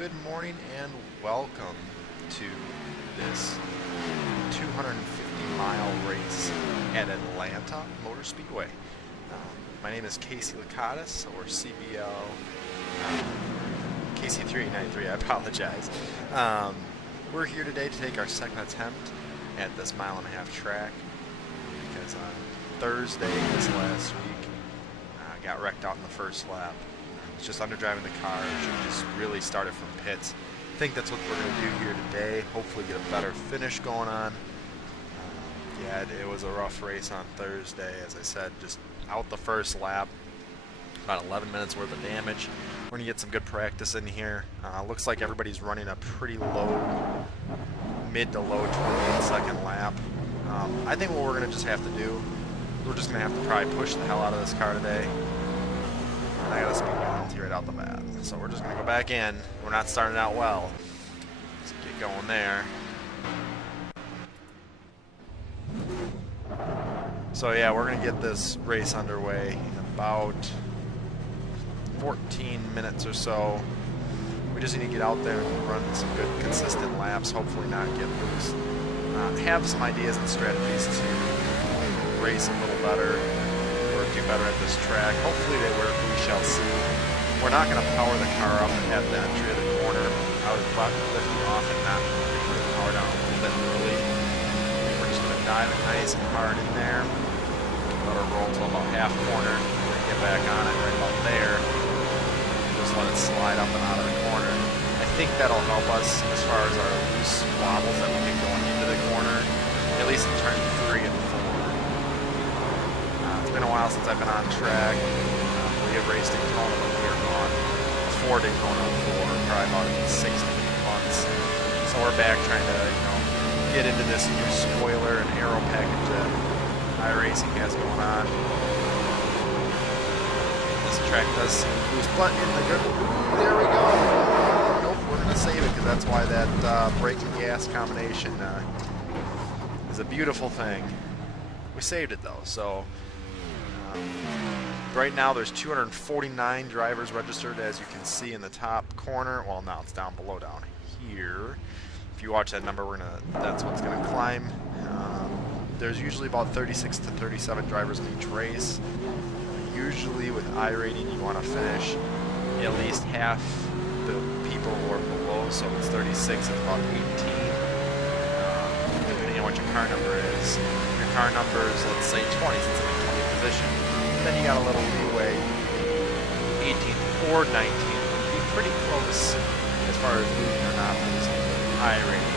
Good morning and welcome to this 250-mile race at Atlanta Motor Speedway. My name is Casey Lakatis, or CBL, KC3893, I apologize. We're here today to take our second attempt at this mile-and-a-half track because on Thursday this last week I got wrecked out in the first lap. Just underdriving the car, should just really started from pits. I think that's what we're going to do here today. Hopefully get a better finish going on. Yeah, it was a rough race on Thursday. As I said, just out the first lap. About 11 minutes worth of damage. We're going to get some good practice in here. Looks like everybody's running a pretty low, mid to low 28-second lap. I think what we're going to just have to do, we're just going to have to probably push the hell out of this car today. And I got a speed penalty right out the bat. So we're just going to go back in. We're not starting out well. Let's get going there. So yeah, we're going to get this race underway in about 14 minutes or so. We just need to get out there and run some good consistent laps, hopefully not get loose. Have some ideas and strategies to race a little better. Do better at this track. Hopefully they work, we shall see. We're not going to power the car up at the entry of the corner. I would probably lift it off and not bring the power down a little bit early. We're just going to dive it nice and hard in there. Let it roll till about half corner. We're going to get back on it right about there. Just let it slide up and out of the corner. I think that'll help us as far as our loose wobbles that we get going into the corner, at least in turn 3 and 4. It's been a while since I've been on track. We have raced Daytona when we were gone before Daytona for probably about 6 to 8 months. So we're back trying to, get into this new spoiler and aero package that Iracing has going on. This track does seem loose, but in the good. Ooh, there we go. Nope, we're gonna save it because that's why that brake and gas combination is a beautiful thing. We saved it though, so. Right now there's 249 drivers registered, as you can see in the top corner. Well, now it's down below down here. If you watch that number, that's what's going to climb. There's usually about 36 to 37 drivers in each race. Usually with iRating you want to finish at least half the people or below, so if it's 36, it's about 18. Depending on what your car number is. If your car number is, let's say 20, since it's in 20th position, then you got a little leeway. 18th or 19th would be pretty close as far as losing or not losing iRating.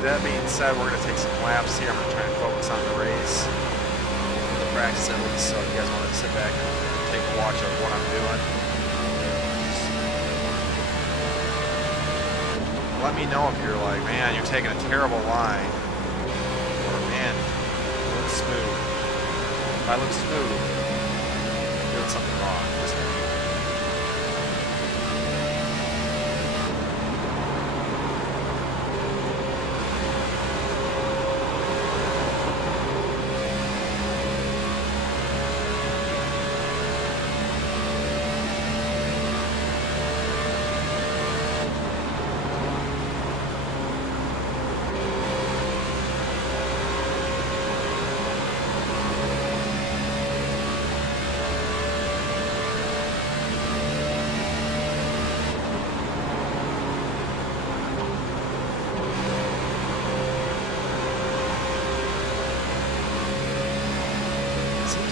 That being said, we're going to take some laps here. I'm going to try and focus on the race, the practice at least, so if you guys want to sit back and take a watch of what I'm doing. Let me know if you're like, man, you're taking a terrible line, or man, it looks smooth. If I look smooth, I'm doing something wrong. Just maybe.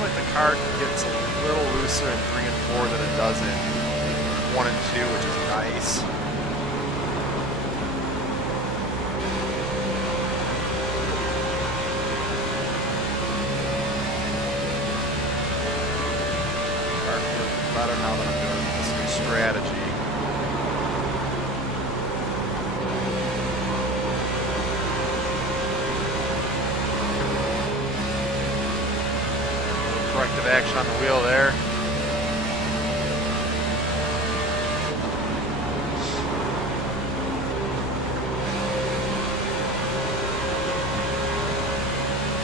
Like the car gets a little looser in 3 and 4 than it does in 1 and 2, which is nice. Car feels better now that I'm doing this new strategy. Corrective action on the wheel there.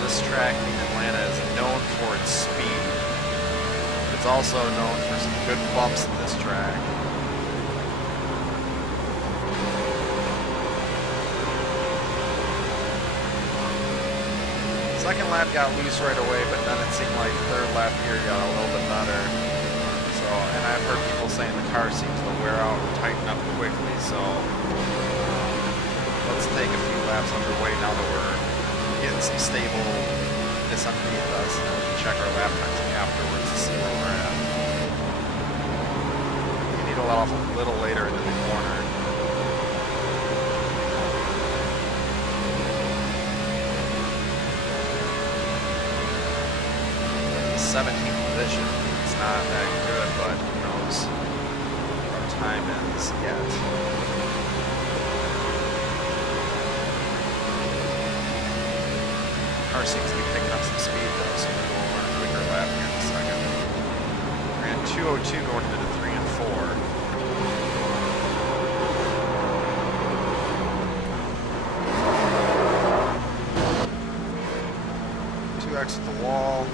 This track in Atlanta is known for its speed. It's also known for some good bumps in this track. Second lap got loose right away, but then it seemed like third lap here got a little bit better. So, and I've heard people saying the car seems to wear out and tighten up quickly, so let's take a few laps underway now that we're getting some stableness underneath us, and we can check our lap times afterwards to see where we're at. We need to let off a little later into the corner. 17th position. It's not that good, but who knows what our time is yet. Car seems to be picking up some speed though, so we'll go on a quicker lap here in a second. We're in 2:02 going into the 3 and 4. Exit the wall.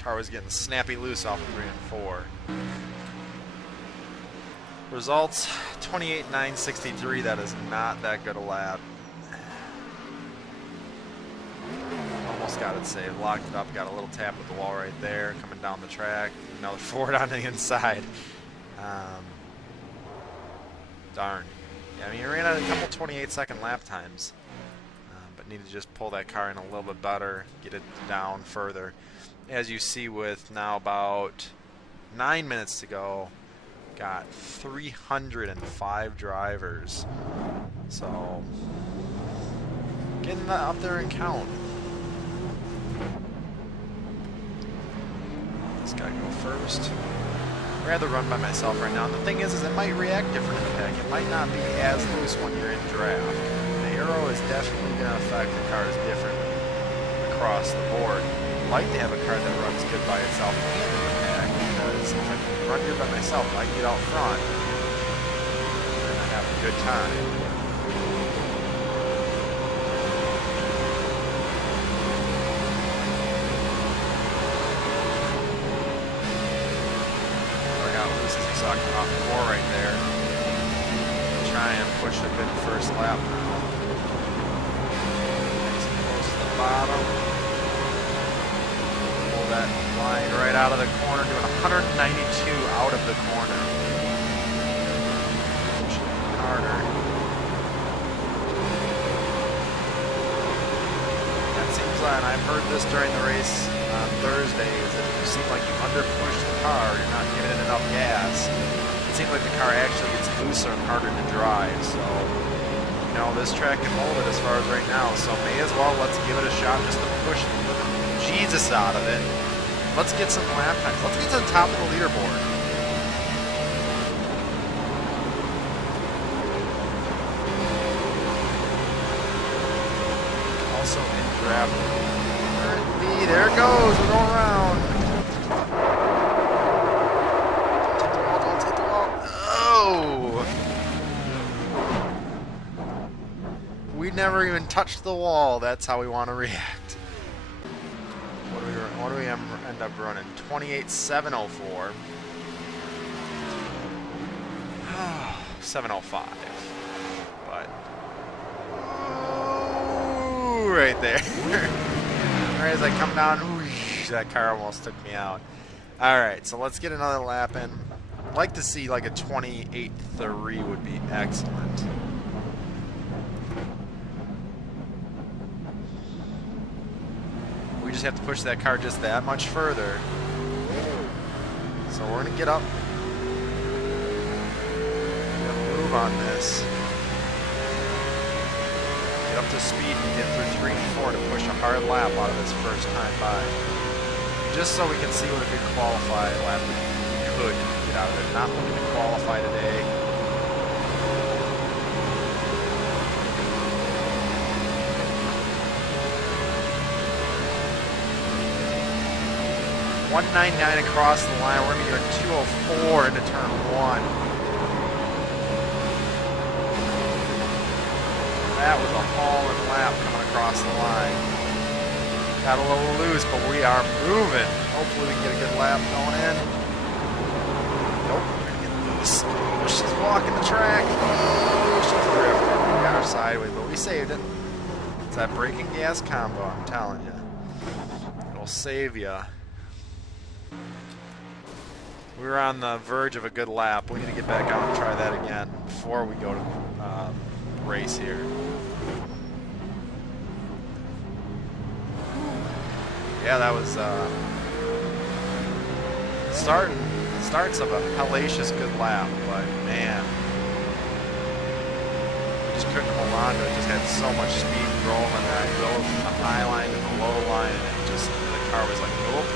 Car was getting snappy loose off of 3 and 4. Results 28.963. That is not that good a lap. Almost got it saved. Locked it up. Got a little tap with the wall right there. Coming down the track. Another Ford on the inside. Darn. Yeah, I mean, he ran at a couple 28-second lap times. But needed to just pull that car in a little bit better, get it down further. As you see, with now about 9 minutes to go, got 305 drivers. So, getting that up there and count. This guy go first. I'd rather run by myself right now. And the thing is it might react different in the pack. It might not be as loose when you're in draft. The aero is definitely going to affect the cars differently across the board. I'd like to have a car that runs good by itself and in the pack, because if I can run good by myself, I can get out front and I have a good time. Sucking off 4 right there. Try and push a good first lap now. Nice and close to the bottom. Pull that line right out of the corner, doing 192 out of the corner. Pushing harder. That seems like, and I've heard this during the race on Thursday, is that if you seem like you under-push the car, you're not giving it enough gas. It seems like the car actually gets looser and harder to drive, so, you know, this track can hold it as far as right now, so may as well, let's give it a shot just to push the Jesus out of it. Let's get some lap times. Let's get to the top of the leaderboard. Also in draft. There it goes, we're going around. Don't take the wall. Oh! We never even touched the wall. That's how we want to react. What do we end up running? 28.704. 705. But right there. Right as I come down, whoosh, that car almost took me out. Alright, so let's get another lap in. I'd like to see like a 28.3 would be excellent. We just have to push that car just that much further. So we're going to get up. We're going to move on this. Get up to speed and get through 3 and 4 to push a hard lap out of this first time by. Just so we can see what a good qualified lap we could get out of it. Not looking to qualify today. .199 across the line. We're going to be doing 204 into turn 1. That was a hauling lap coming across the line. Got a little loose, but we are moving. Hopefully we can get a good lap going in. Nope, we're going to get loose. Oh, she's walking the track. Oh, she's drifting. We got her sideways, but we saved it. It's that braking gas combo, I'm telling you. It'll save you. We were on the verge of a good lap. We need to get back out and try that again before we go to race here. Yeah, that was starts of a hellacious good lap, but man, we just couldn't hold on to it. Just had so much speed rolling, and I go from the high line to the low line, and the car was like, nope.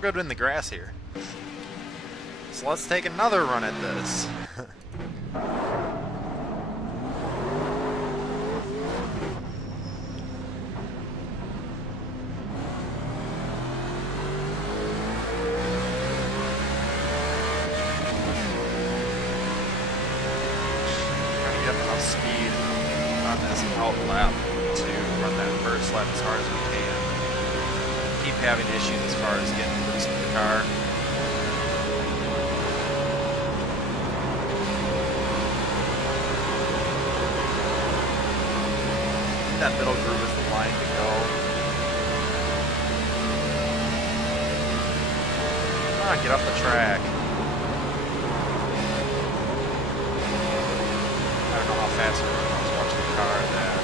Good in the grass here. So let's take another run at this. Trying to get up enough speed on this out lap to run that first lap as hard as we can. Keep having issues as far as getting loose in the car. That middle groove is the line to go. Come on, get off the track. I don't know how fast we're going. I was watching the car at that.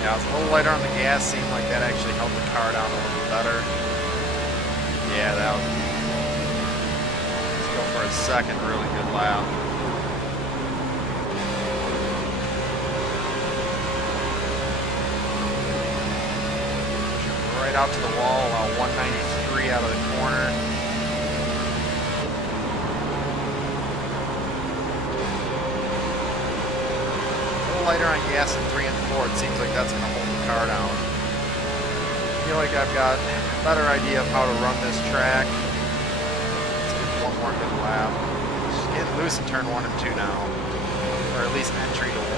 Yeah, it's a little lighter on the gas. Seemed like that actually helped the car down a little better. Yeah, that was. Let's go for a second really good lap. Right out to the wall, 193 out of the corner. Lighter on gas in 3 and 4. It seems like that's going to hold the car down. I feel like I've got a better idea of how to run this track. Let's get one more good lap. Just getting loose in turn 1 and 2 now, or at least entry to 1.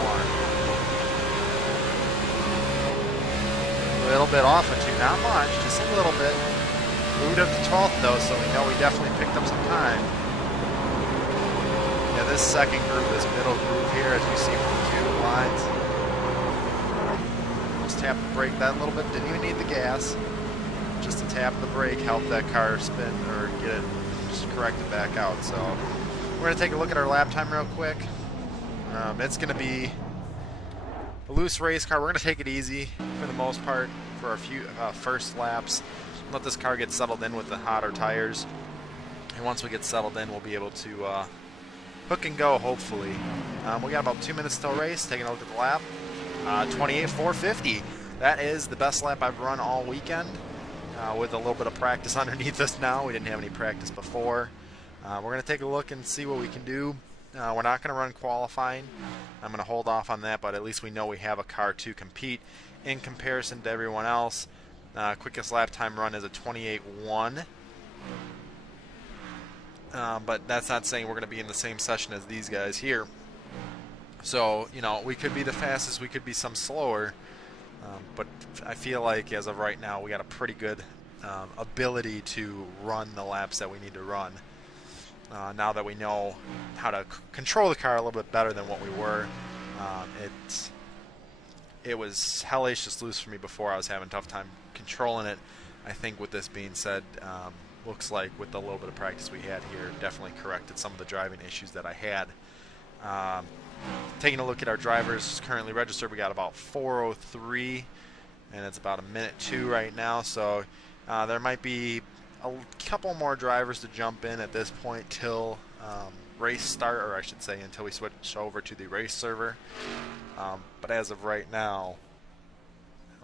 A little bit off of 2, not much, just a little bit. Moved up to 12th though, so we know we definitely picked up some time. Yeah, this second groove, this middle groove here, as you see from the 2 lines. Just tap the brake that a little bit. Didn't even need the gas. Just a tap of the brake helped that car spin or get it just corrected back out. So we're going to take a look at our lap time real quick. It's going to be a loose race car. We're going to take it easy for the most part for our few first laps. Let this car get settled in with the hotter tires. And once we get settled in, we'll be able to hook and go, hopefully. We got about 2 minutes till race. Taking a look at the lap. 28.450. That is the best lap I've run all weekend. With a little bit of practice underneath us now. We didn't have any practice before. We're going to take a look and see what we can do. We're not going to run qualifying. I'm going to hold off on that, but at least we know we have a car to compete in comparison to everyone else. Quickest lap time run is a 28.1. But that's not saying we're going to be in the same session as these guys here. So, you know, we could be the fastest, we could be some slower. But I feel like as of right now, we got a pretty good ability to run the laps that we need to run. Now that we know how to control the car a little bit better than what we were. It was hellacious loose for me before. I was having a tough time controlling it. I think with this being said, looks like with the little bit of practice we had here, definitely corrected some of the driving issues that I had. Taking a look at our drivers currently registered, we got about 4:03, and it's about 1:02 right now. So there might be a couple more drivers to jump in at this point till race start, or I should say until we switch over to the race server. But as of right now,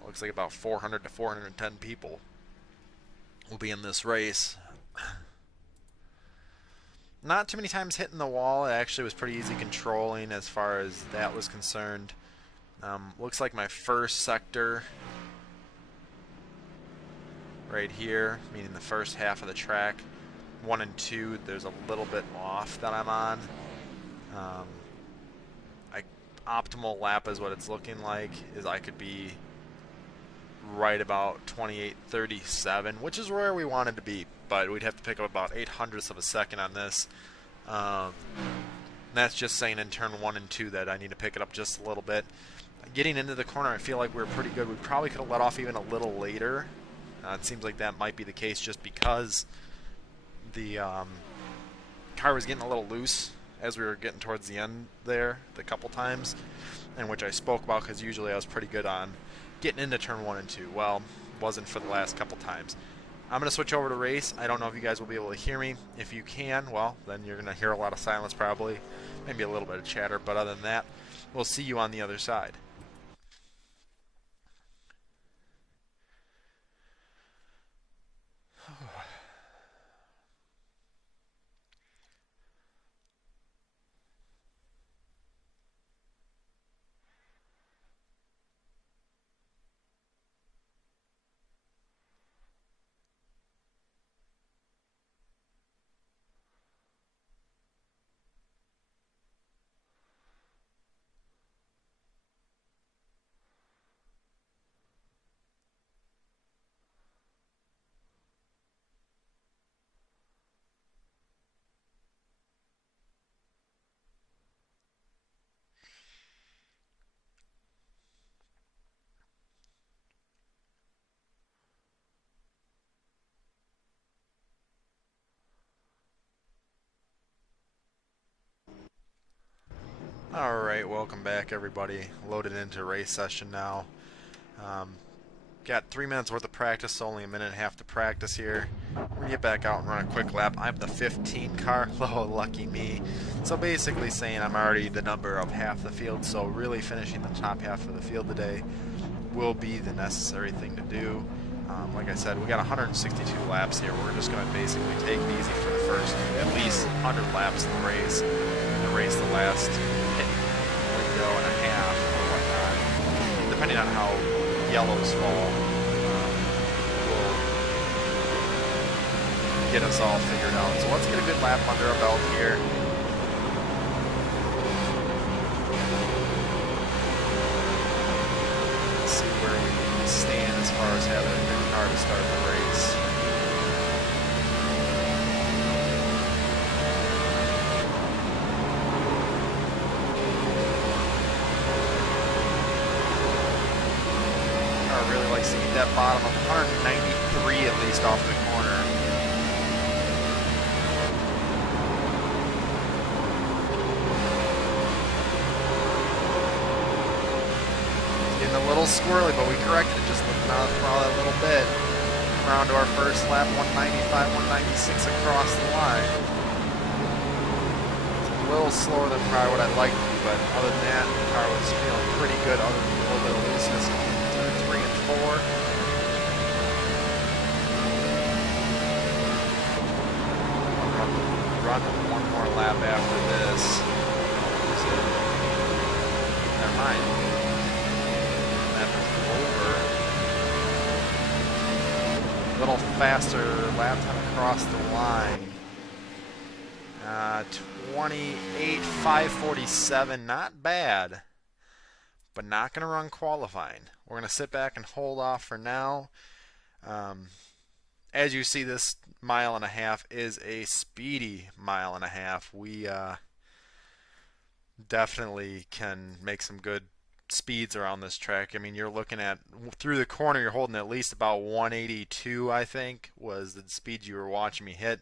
it looks like about 400 to 410 people will be in this race. Not too many times hitting the wall. It actually was pretty easy controlling as far as that was concerned. Looks like my first sector right here, meaning the first half of the track, 1 and 2, there's a little bit off that I'm on. Um, optimal lap is what it's looking like, is I could be right about 28:37, which is where we wanted to be, but we'd have to pick up about 800ths of a second on this. That's just saying in turn 1 and 2 that I need to pick it up just a little bit. Getting into the corner, I feel like we were pretty good. We probably could have let off even a little later. It seems like that might be the case just because the car was getting a little loose as we were getting towards the end there the couple times, and which I spoke about because usually I was pretty good on getting into turn 1 and 2. Well, wasn't for the last couple times. I'm going to switch over to race. I don't know if you guys will be able to hear me. If you can, well, then you're going to hear a lot of silence probably, maybe a little bit of chatter, but other than that, we'll see you on the other side. Alright, welcome back everybody. Loaded into race session now. Got 3 minutes worth of practice, so only a minute and a half to practice here. We're going to get back out and run a quick lap. I'm the 15 car, oh lucky me. So basically saying I'm already the number of half the field, so really finishing the top half of the field today will be the necessary thing to do. Like I said, we got 162 laps here. We're just going to basically take it easy for the first at least 100 laps in the race, and race the last window and a half or whatnot, depending on how yellows fall. Will get us all figured out. So let's get a good lap under our belt here. Let's see where we stand as far as having a good car to start the race. Car really likes to eat that bottom of 193 at least off the corner. A little squirrely, but we corrected it, just looking out for all that little bit. Around to our first lap, 195, 196 across the line. It's a little slower than probably what I'd like to be, but other than that, the car was feeling pretty good, other than a little bit of looseness going into 3 and 4. Run one more lap after this. Never mind. A little faster lap time across the line. 28,547, not bad, but not going to run qualifying. We're going to sit back and hold off for now. As you see, this mile and a half is a speedy mile and a half. We definitely can make some good speeds around this track. I mean, you're looking at through the corner, you're holding at least about 182, I think, was the speed you were watching me hit.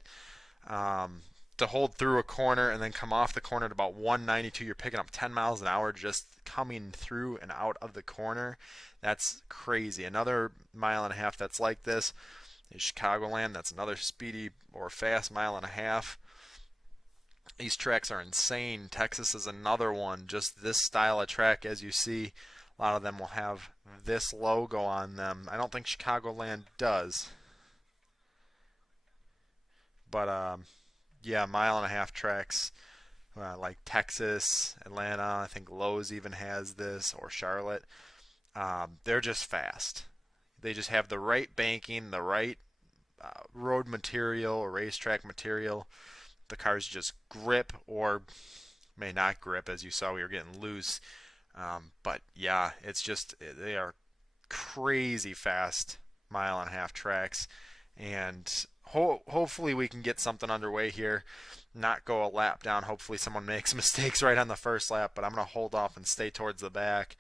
To hold through a corner and then come off the corner at about 192, you're picking up 10 miles an hour just coming through and out of the corner. That's crazy. Another mile and a half that's like this is Chicagoland. That's another speedy or fast mile and a half. These tracks are insane. Texas is another one. Just this style of track, as you see, a lot of them will have this logo on them. I don't think Chicagoland does. But, yeah, mile and a half tracks. like Texas, Atlanta. I think Lowe's even has this, or Charlotte. They're just fast. They just have the right banking, the right road material or racetrack material. The cars just grip or may not grip, as you saw we were getting loose. But yeah, it's just they are crazy fast mile-and-a-half tracks, and hopefully we can get something underway here. Not go a lap down. Hopefully someone makes mistakes right on the first lap, but I'm going to hold off and stay towards the back.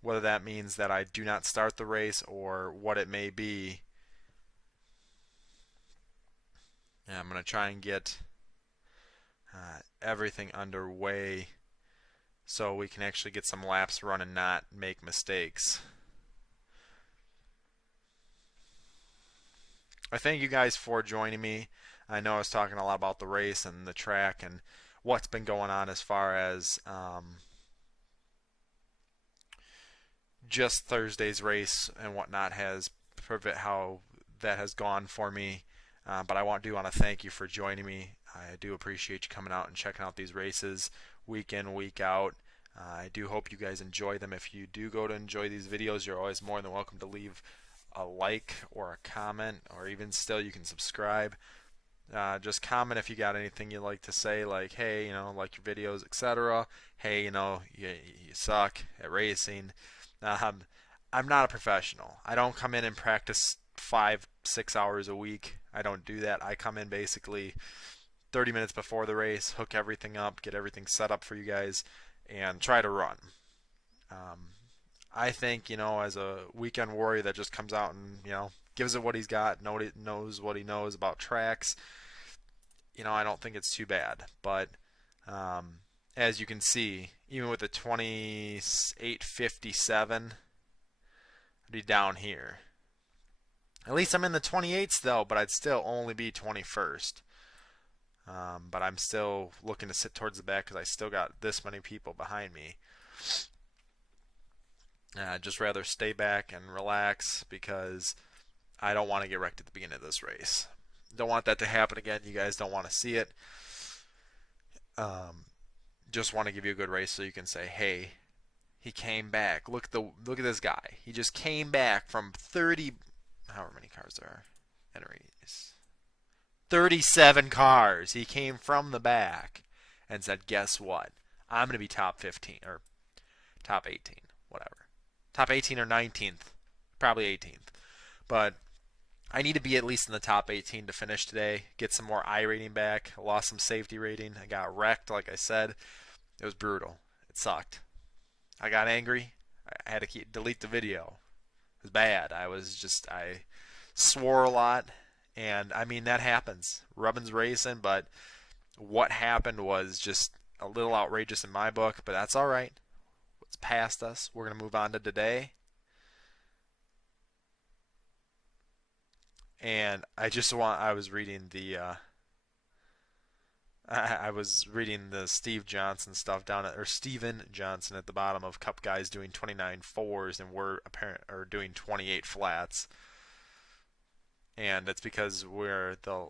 Whether that means that I do not start the race or what it may be, and I'm going to try and get everything underway so we can actually get some laps run and not make mistakes. I thank you guys for joining me. I know I was talking a lot about the race and the track and what's been going on as far as just Thursday's race and whatnot has how that has gone for me. But I do want to thank you for joining me. I do appreciate you coming out and checking out these races week in, week out. I do hope you guys enjoy them. If you do go to enjoy these videos, you're always more than welcome to leave a like or a comment, or even still you can subscribe. Just comment if you got anything you'd like to say, like, hey, like your videos, etc. Hey, you suck at racing. I'm not a professional. I don't come in and practice 5-6 hours a week. I don't do that. I come in basically 30 minutes before the race, hook everything up, get everything set up for you guys, and try to run. I think, as a weekend warrior that just comes out and, gives it what he's got, knows what he knows about tracks, I don't think it's too bad. But as you can see, even with the 28.57, I'd be down here. At least I'm in the 28s though, but I'd still only be 21st. But I'm still looking to sit towards the back because I still got this many people behind me. I'd just rather stay back and relax because I don't want to get wrecked at the beginning of this race. Don't want that to happen again. You guys don't want to see it. Just want to give you a good race so you can say, hey, he came back. Look at this guy. He just came back from 30. However many cars there are in a race. 37 cars. He came from the back and said, guess what? I'm going to be top 15 or top 18, whatever. Top 18 or 19th. Probably 18th. But I need to be at least in the top 18 to finish today. Get some more I rating back. I lost some safety rating. I got wrecked, like I said. It was brutal. It sucked. I got angry. I had to delete the video. It was bad. I swore a lot. And, I mean, that happens. Rubbin's racing, but what happened was just a little outrageous in my book. But that's all right. It's past us. We're going to move on to today. And I was reading the Steve Johnson stuff Steven Johnson at the bottom of Cup guys doing 29.4s, and we're doing 28 flats. And it's because we're the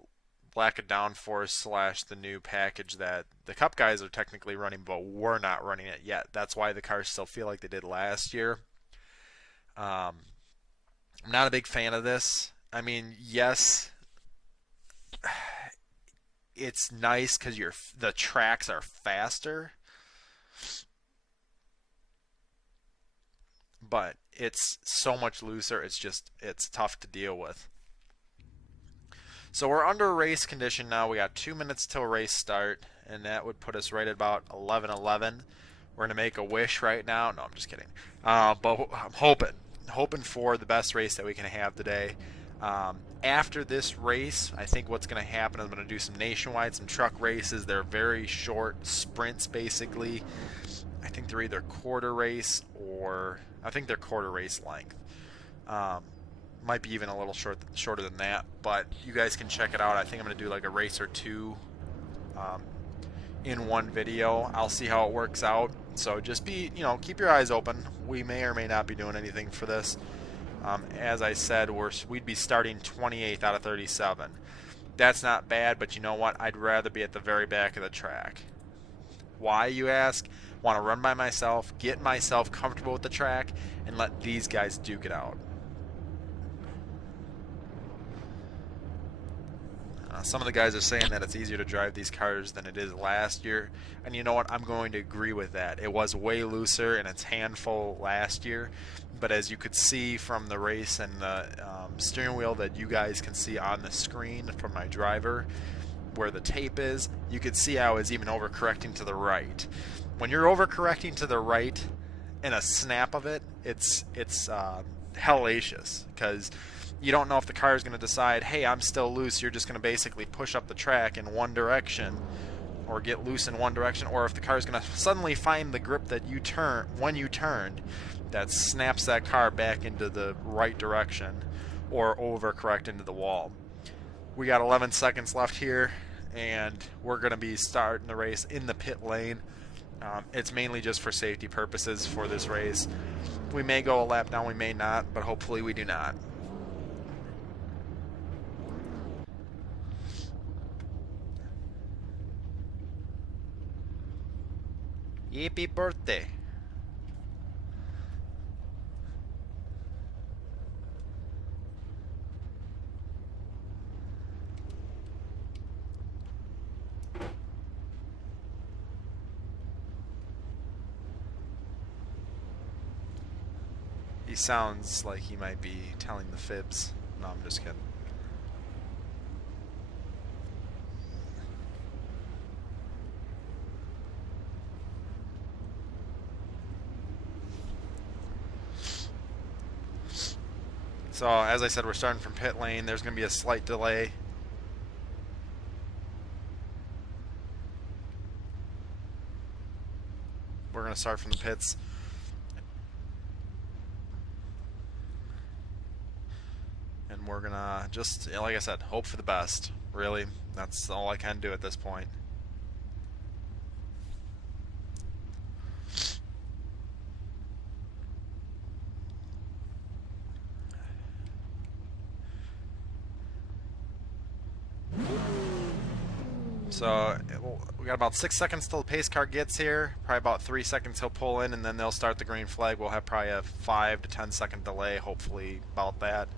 lack of downforce / the new package that the Cup guys are technically running, but we're not running it yet. That's why the cars still feel like they did last year. I'm not a big fan of this. I mean, yes, it's nice because the tracks are faster, but it's so much looser. It's tough to deal with. So we're under race condition now. We got 2 minutes till race start, and that would put us right at about 11:11. We're gonna make a wish right now. No, I'm just kidding. But I'm hoping for the best race that we can have today. After this race, I think what's going to happen is I'm going to do some nationwide, some truck races. They're very short sprints, basically. I think they're either quarter race or I think they're quarter race length. Might be even a little shorter than that, but you guys can check it out. I think I'm going to do like a race or two in one video. I'll see how it works out. So just keep your eyes open. We may or may not be doing anything for this. As I said, we'd be starting 28th out of 37. That's not bad, but you know what? I'd rather be at the very back of the track. Why, you ask? Want to run by myself, get myself comfortable with the track, and let these guys duke it out. Some of the guys are saying that it's easier to drive these cars than it is last year, and you know what? I'm going to agree with that. It was way looser in its handful last year, but as you could see from the race and the steering wheel that you guys can see on the screen from my driver, where the tape is, you could see I was even overcorrecting to the right. When you're overcorrecting to the right in a snap of it, it's hellacious, because you don't know if the car is going to decide, hey, I'm still loose. You're just going to basically push up the track in one direction or get loose in one direction, or if the car is going to suddenly find the grip that you turn when you turned that snaps that car back into the right direction or overcorrect into the wall. We got 11 seconds left here, and we're going to be starting the race in the pit lane. It's mainly just for safety purposes for this race. We may go a lap down, we may not, but hopefully we do not. Yippee birthday. He sounds like he might be telling the fibs. No, I'm just kidding. So, as I said, we're starting from pit lane. There's going to be a slight delay. We're going to start from the pits. And we're going to just, like I said, hope for the best. Really, that's all I can do at this point. So we got about 6 seconds till the pace car gets here. Probably about 3 seconds he'll pull in, and then they'll start the green flag. We'll have probably a 5 to 10 second delay, hopefully about that.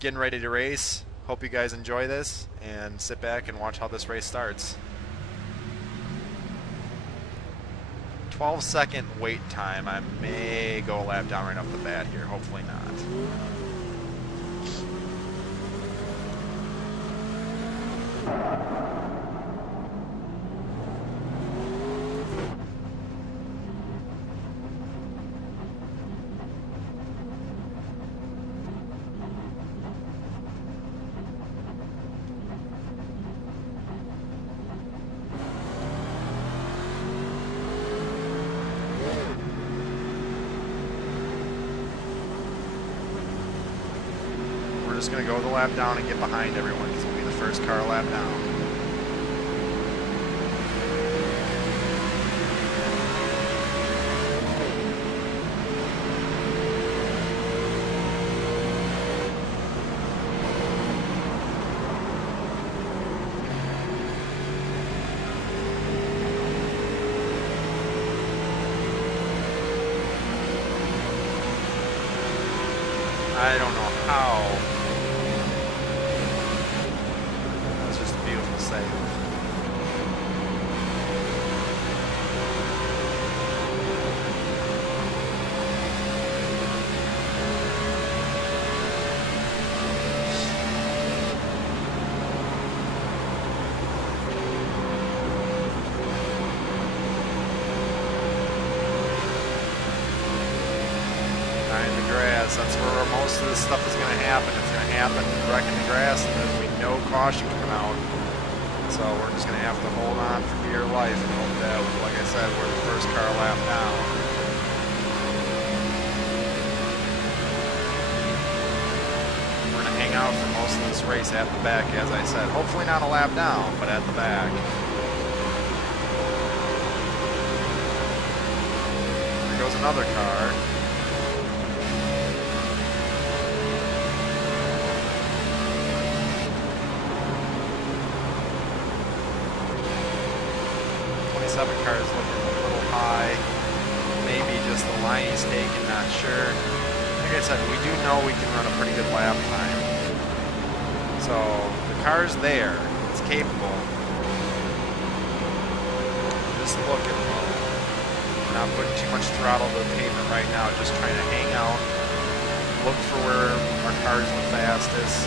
Getting ready to race. Hope you guys enjoy this, and sit back and watch how this race starts. 12-second wait time. I may go a lap down right off the bat here. Hopefully not. We're just going to go the lap down and get behind everyone because we'll be the first car lap down. I don't know how. That's just a beautiful save. The grass. That's where most of this stuff is going to happen. It's going to happen wrecking the grass, and there's going to be no caution coming out. So we're just going to have to hold on for dear life and hope that, like I said, we're the first car lap down. We're going to hang out for most of this race at the back, as I said. Hopefully not a lap down, but at the back. There goes another car. 27 car is looking a little high. Maybe just the line he's taking, not sure. Like I said, we do know we can run a pretty good lap time. So the car's there. It's capable. Just looking low. We're not putting too much throttle to the pavement right now. Just trying to hang out. Look for where our car's the fastest.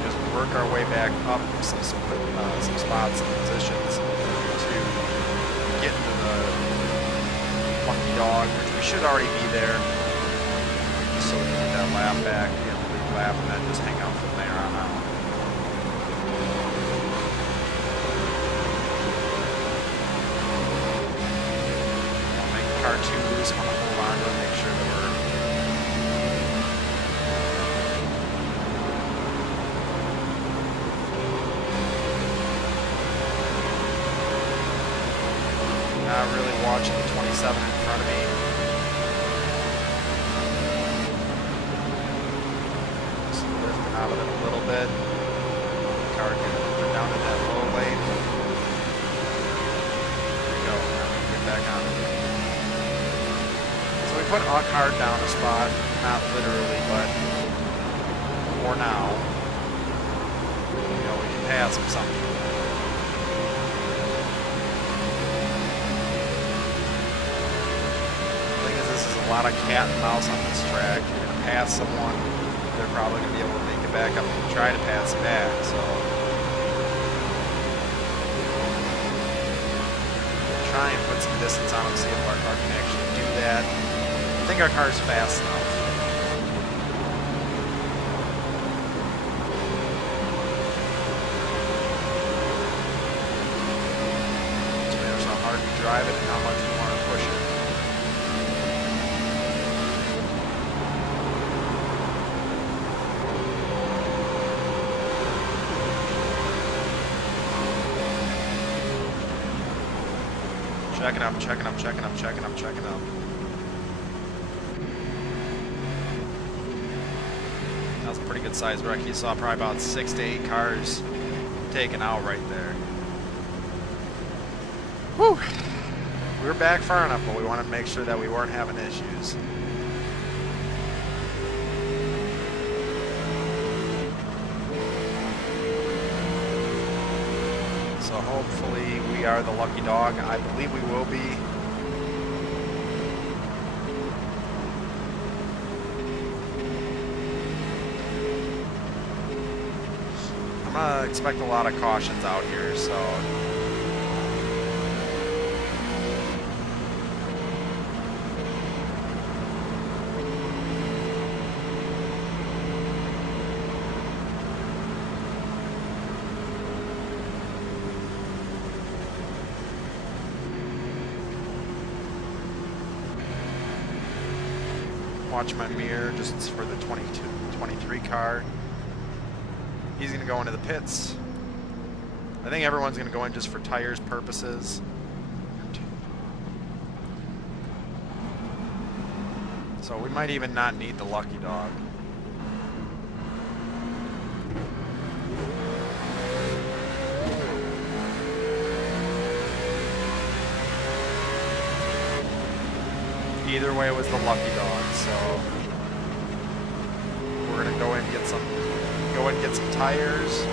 Just work our way back up some spots and positions to get into the lucky dog, which we should already be there. Just so we can get that lap back, get a lead lap, and then just hang out from there on out. I'll make the car too loose. I want to hold on to it, make sure that we're not really watching the 27 in front of me. Just lifting out of it a little bit. Car getting put down in that low lane. There we go. Now we can get back on it. So we put a car down a spot, not literally, but for now, you know, we can pass him something. A lot of cat and mouse on this track. You're going to pass someone, they're probably going to be able to make it back up and try to pass back. So try and put some distance on them, see if our car can actually do that. I think our car's fast enough. It matters how hard we drive it and how much we want to push it. Checking up, checking up, checking up, checking up, checking up. That was a pretty good size wreck. You saw probably about 6 to 8 cars taken out right there. Whew! We were back far enough, but we wanted to make sure that we weren't having issues. So hopefully we are the lucky dog. I believe we will be. I'm going to expect a lot of cautions out here, so watch my mirror just for the 23 car. He's going to go into the pits. I think everyone's going to go in just for tires purposes. So we might even not need the lucky dog. Either way, it was the lucky dog, so we're gonna go in and get some tires.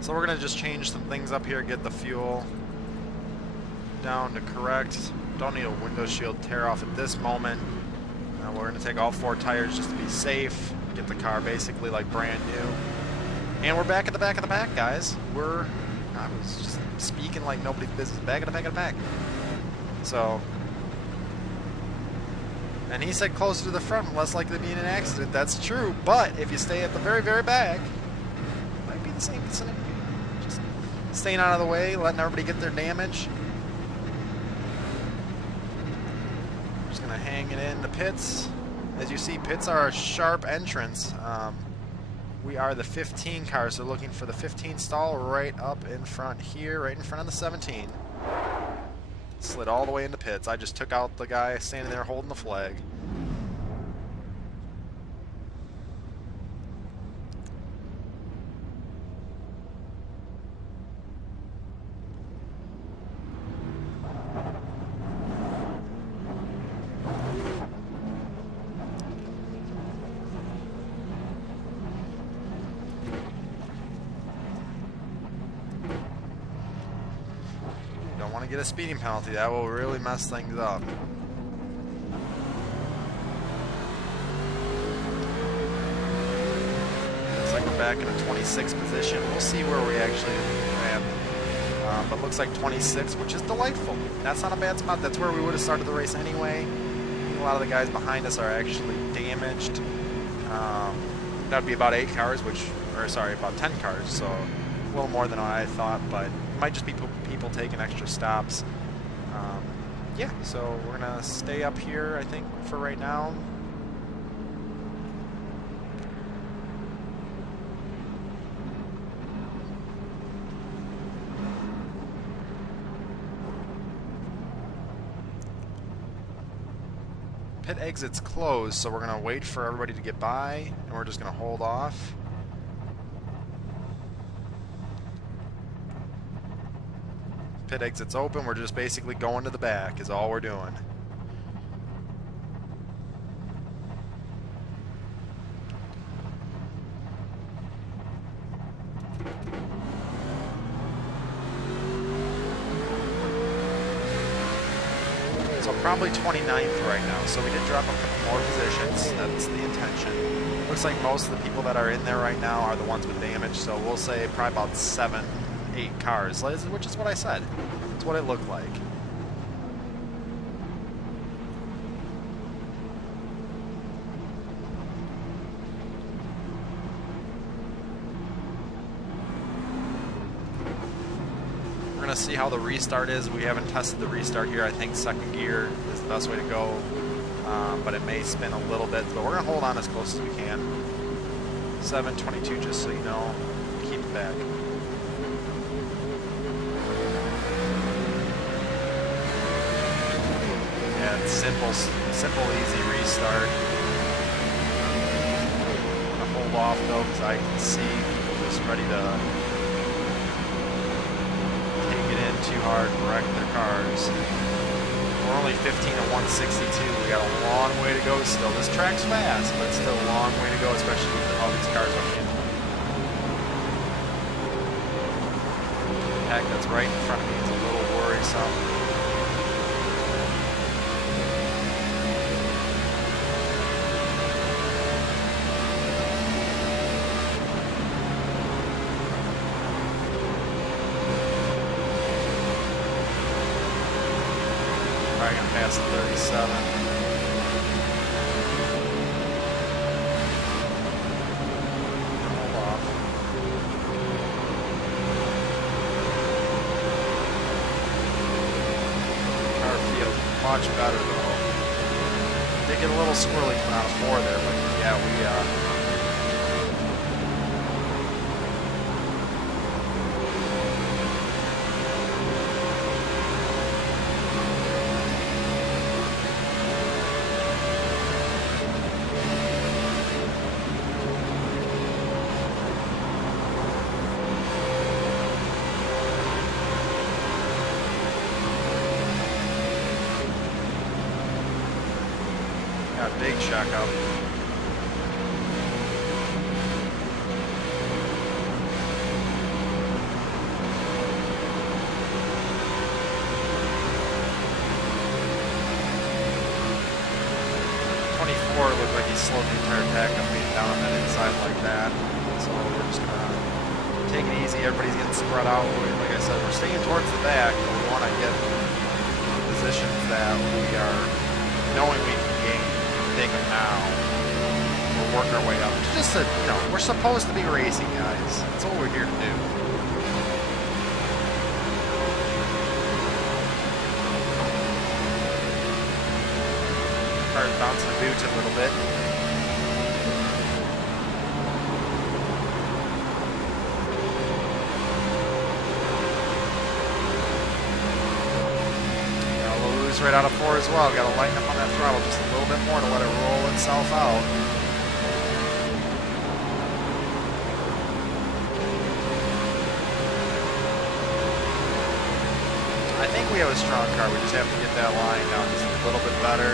So we're going to just change some things up here, get the fuel down to correct. Don't need a window shield tear off at this moment. We're going to take all 4 tires just to be safe, get the car basically like brand new. And we're back at the back of the pack, guys. I was just speaking like nobody's business. Back at the back of the pack. So, and he said closer to the front, less likely to be in an accident. That's true, but if you stay at the very, very back, it might be the same scenario. Just staying out of the way, letting everybody get their damage. Just gonna hang it in the pits. As you see, pits are a sharp entrance. We are the 15 car, so looking for the 15 stall right up in front here, right in front of the 17. Slid all the way into pits. I just took out the guy standing there holding the flag. Want to get a speeding penalty. That will really mess things up. Looks like we're back in a 26 position. We'll see where we actually land. But looks like 26, which is delightful. That's not a bad spot. That's where we would have started the race anyway. A lot of the guys behind us are actually damaged. That would be about 8 cars, about 10 cars. So a little more than I thought, but it might just be people taking extra stops. Yeah, so we're gonna stay up here, I think, for right now. Pit exit's closed, so we're gonna wait for everybody to get by, and we're just gonna hold off. Pit exit's open, we're just basically going to the back is all we're doing. So probably 29th right now, so we did drop a couple more positions. That's the intention. Looks like most of the people that are in there right now are the ones with damage, so we'll say probably about 7, 8 cars, which is what I said. It's what it looked like. We're going to see how the restart is. We haven't tested the restart here. I think second gear is the best way to go, but it may spin a little bit, but we're going to hold on as close as we can. 7:22, just so you know. Keep it back. Simple, easy restart. I'm gonna hold off though, because I can see people just ready to take it in too hard and wreck their cars. We're only 15 to 162. We got a long way to go still. This track's fast, but it's still a long way to go, especially with all these cars coming in. The pack that's right in front of me is a little worrisome. Probably gonna pass the 37. Hold off. Car feels much better though. They get a little squirrely coming out of 4 there, but yeah, we big checkup. Looked like he slowed the entire pack up being down on that inside like that. So we're just gonna take it easy. Everybody's getting spread out. Like I said, we're staying towards the back, but we want to get positions that we are knowing we can gain. Take them now. We'll work our way up. Just to, we're supposed to be racing, guys. That's what we're here to do. bouncing a boot a little bit. Right out of 4 as well. Got to lighten up on that throttle just a little bit more to let it roll itself out. I think we have a strong car. We just have to get that line down just a little bit better.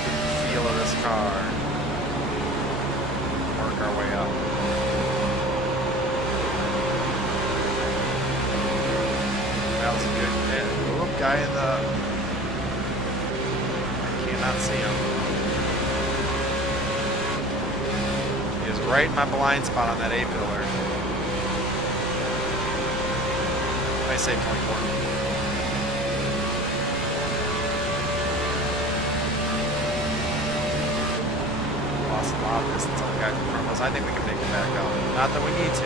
Get the feel of this car. Work our way up. That was a good hit. Guy in the... I cannot see him. He is right in my blind spot on that A-pillar. I say 24. Lost a lot of distance on the guys in front of us. I think we can make it back up. Not that we need to.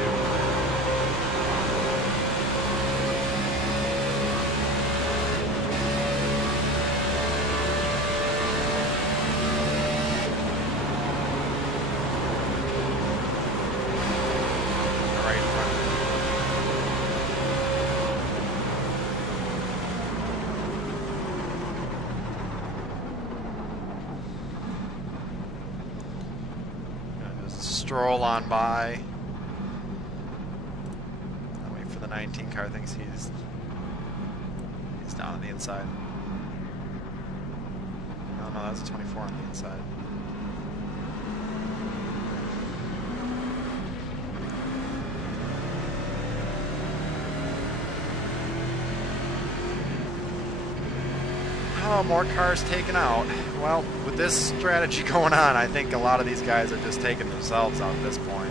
Stroll on by. I'll wait for the 19 car. Thinks he's down on the inside. No, that's a 24 on the inside. Oh, more cars taken out. Well, with this strategy going on, I think a lot of these guys are just taking themselves out at this point.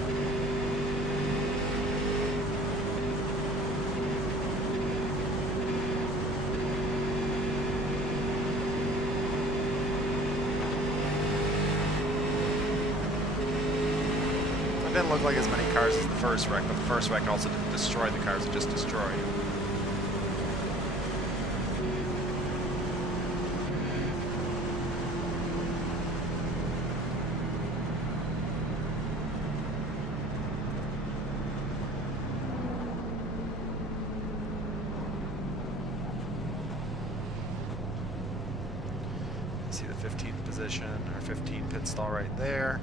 It didn't look like as many cars as the first wreck, but the first wreck also didn't destroy the cars, it just destroyed. See the 15th position, or 15 pit stall right there.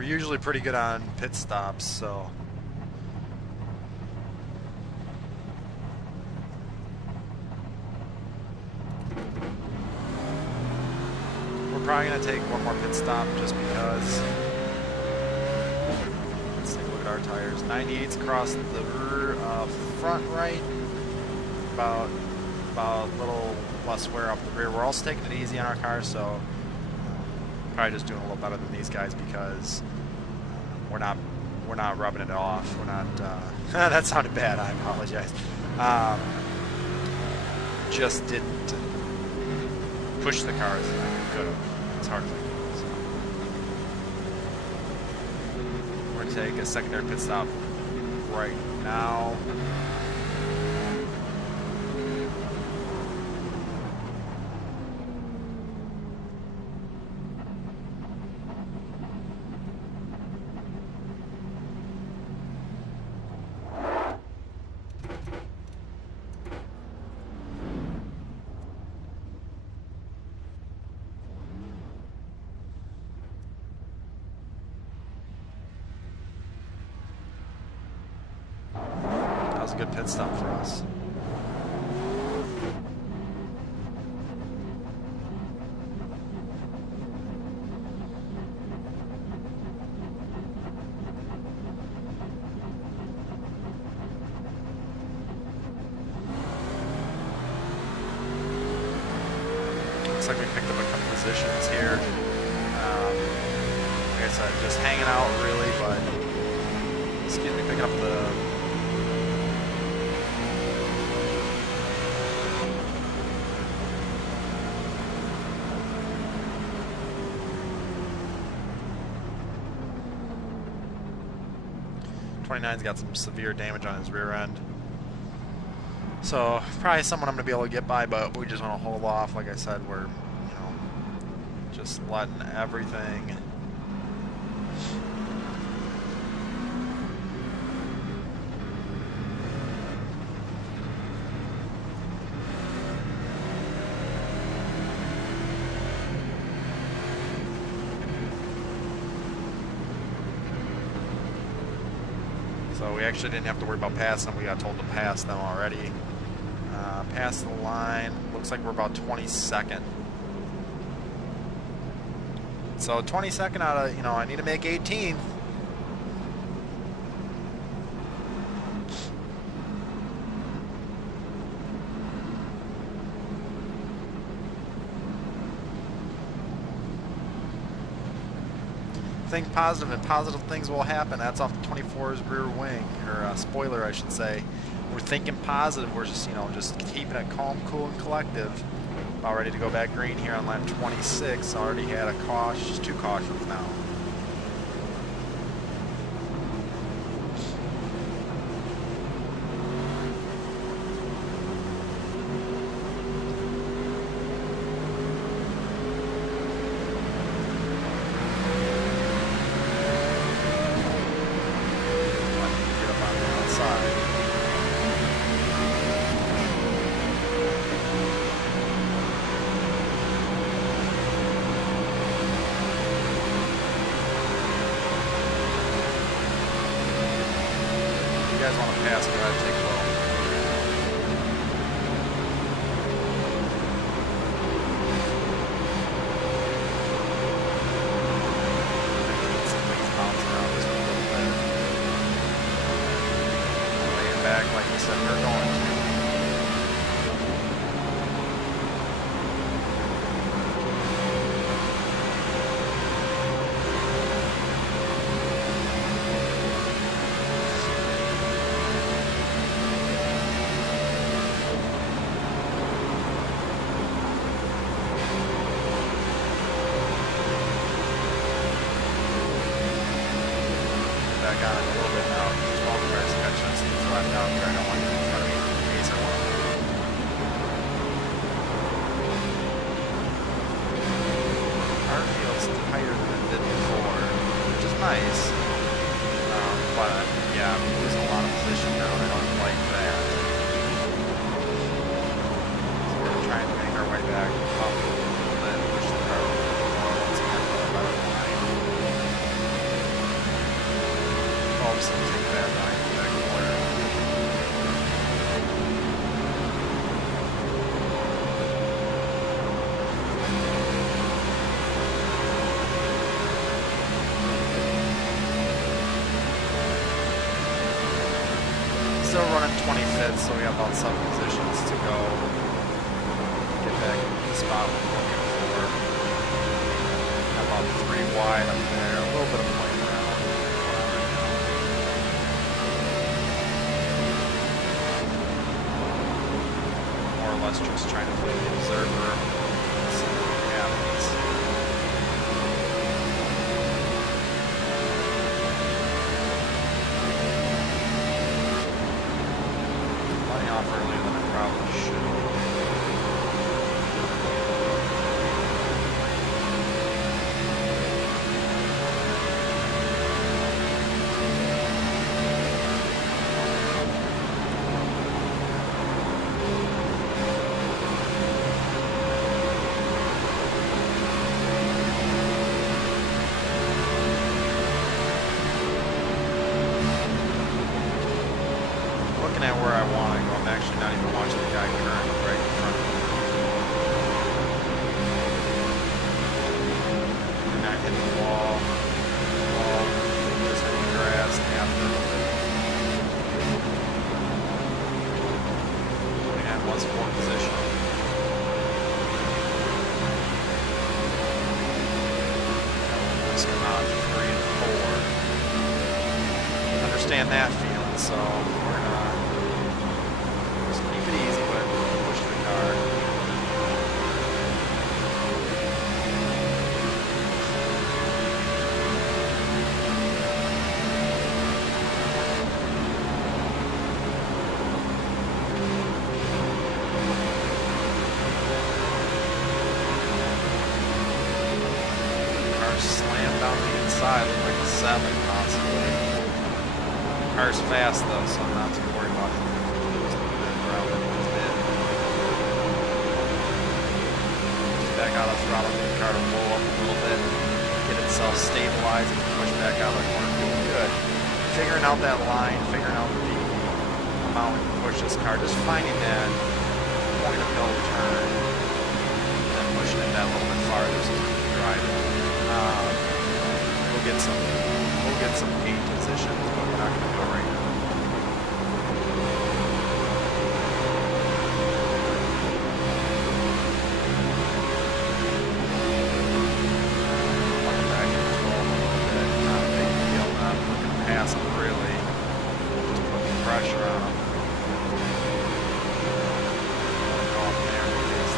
Usually pretty good on pit stops, so we're probably going to take one more pit stop just because. Let's take a look at our tires. 98s across the rear, front right, about a little less wear off the rear. We're also taking it easy on our cars, so probably just doing a little better than these guys because we're not rubbing it off. We're not. That sounded bad. I apologize. Just didn't push the cars as I could have. It's hard to think. So. We're gonna take a secondary pit stop right now. A good pit stop for us. Looks like we picked up a couple positions here. Like I said, just hanging out really, but Excuse me, picking up the... '29's got some severe damage on his rear end. So, probably someone I'm going to be able to get by, but we just want to hold off. Like I said, we're, just letting everything... So we actually didn't have to worry about passing them. We got told to pass them already. Past the line. Looks like we're about 22nd. So 22nd out of, I need to make 18th. Think positive, and positive things will happen. That's off the 24's rear wing, or spoiler, I should say. We're thinking positive. We're just, just keeping it calm, cool, and collective. About ready to go back green here on lap 26. Already had a caution, just 2 cautions now. You guys want to pass me, I'd take well. Some things bouncing around just a little bit. Lay it back like you said we're going to. Back on it a little bit now. 12 cars catching us. So I'm down here. I don't want to in front of me. In case I want to move. Our field's tighter than it did before, which is nice. But yeah, I'm losing a lot of position now, and I don't like that. So we're trying to make our way back up a little bit, push the car a little bit more once again for the better line. Take that line back corner. Still running 25th, so we have about 7 positions to go. Get back in the spot we're looking for. About 3 wide up there, a little bit of playing around. Us just trying to play the observer and see what happens. Letting off earlier than I probably should. understand that feeling, so we're gonna just keep it easy, but push the car. Slammed down the inside, like a 7 possibly. Car's fast though, so I'm not too worried about it. Just back out of throttle, get the car to blow up a little bit, get itself stabilized, and push back out of the corner. Feeling good. Figuring out that line, figuring out the amount we can push this car, just finding that point of no return, and then pushing it that little bit farther so we can drive it. We'll get some gate positions, but we're not going to go right now. Walking back in 12 a little bit, not a big deal, not looking to pass them really, just putting pressure on them. Go up there because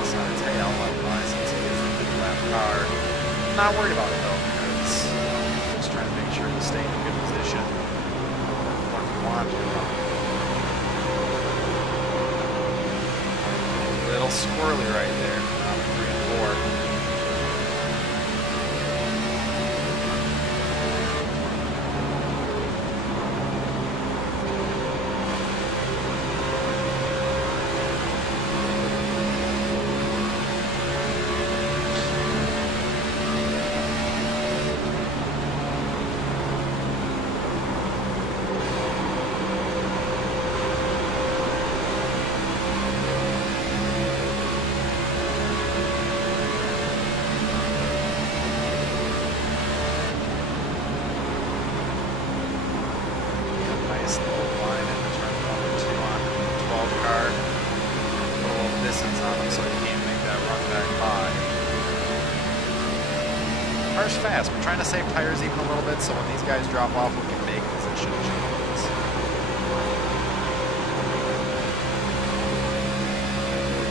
it's on its tail left license, he is a big lap car. Not worried about it though, because just trying to make sure we stay in a good position when we want to. A little squirrely right there, 3 and 4. Car's fast. We're trying to save tires even a little bit, so when these guys drop off, we can make position changes.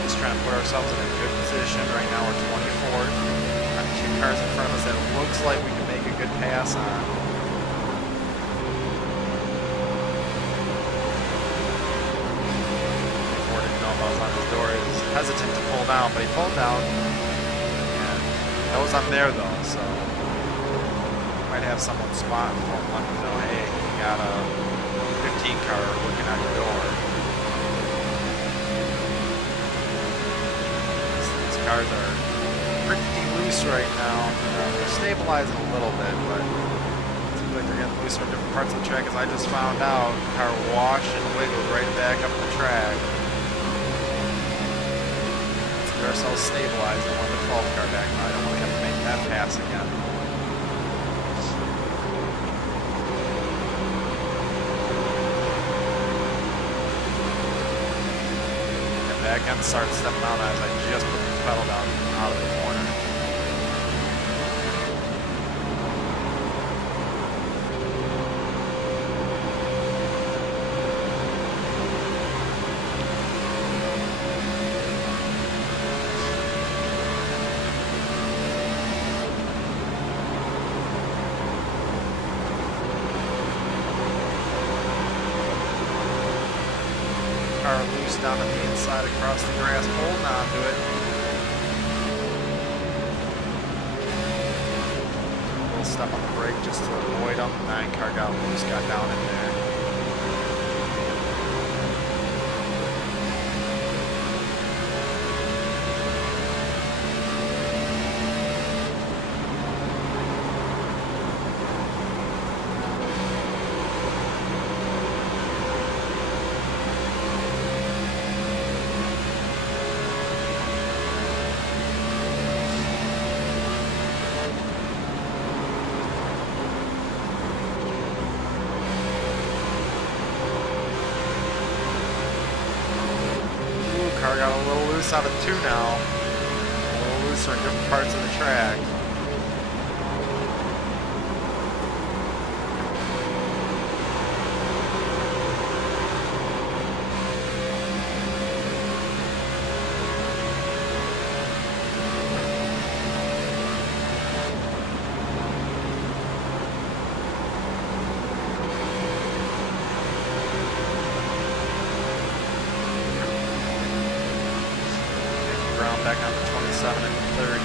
Just trying to put ourselves in a good position. Right now we're 24th. Got 2 cars in front of us that looks like we can make a good pass on. Ford didn't know if I was on his door. He was hesitant to pull down, but he pulled down. Knows I'm there though, so might have someone spot and phone let me know, hey, you got a 15 car looking at your door. These cars are pretty loose right now. They're stabilizing a little bit, but it seems like they're getting loose from different parts of the track. As I just found out, the car washed and wiggled right back up the track. Ourselves stabilized. I want the 12 car back. I don't want to have to make that pass again. And back end starts stepping out as I just put the pedal down out of the corner. Car loose down on the inside across the grass, holding on to it. A little step on the brake just to avoid them. 9 car got loose, got down in there. Car got a little loose out of 2 now. A little looser in different parts of the track. back on the 27 and 30.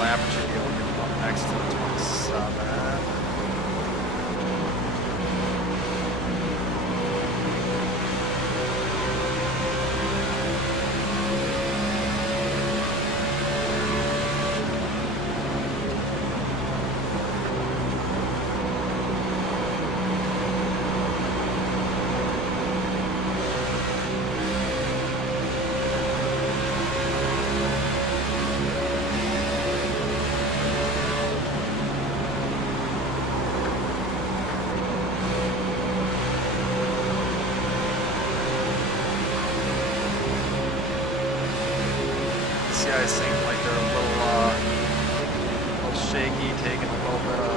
Lap and should be able to get up next to the 27. Guys seem like they're a little shaky, taking a little bit of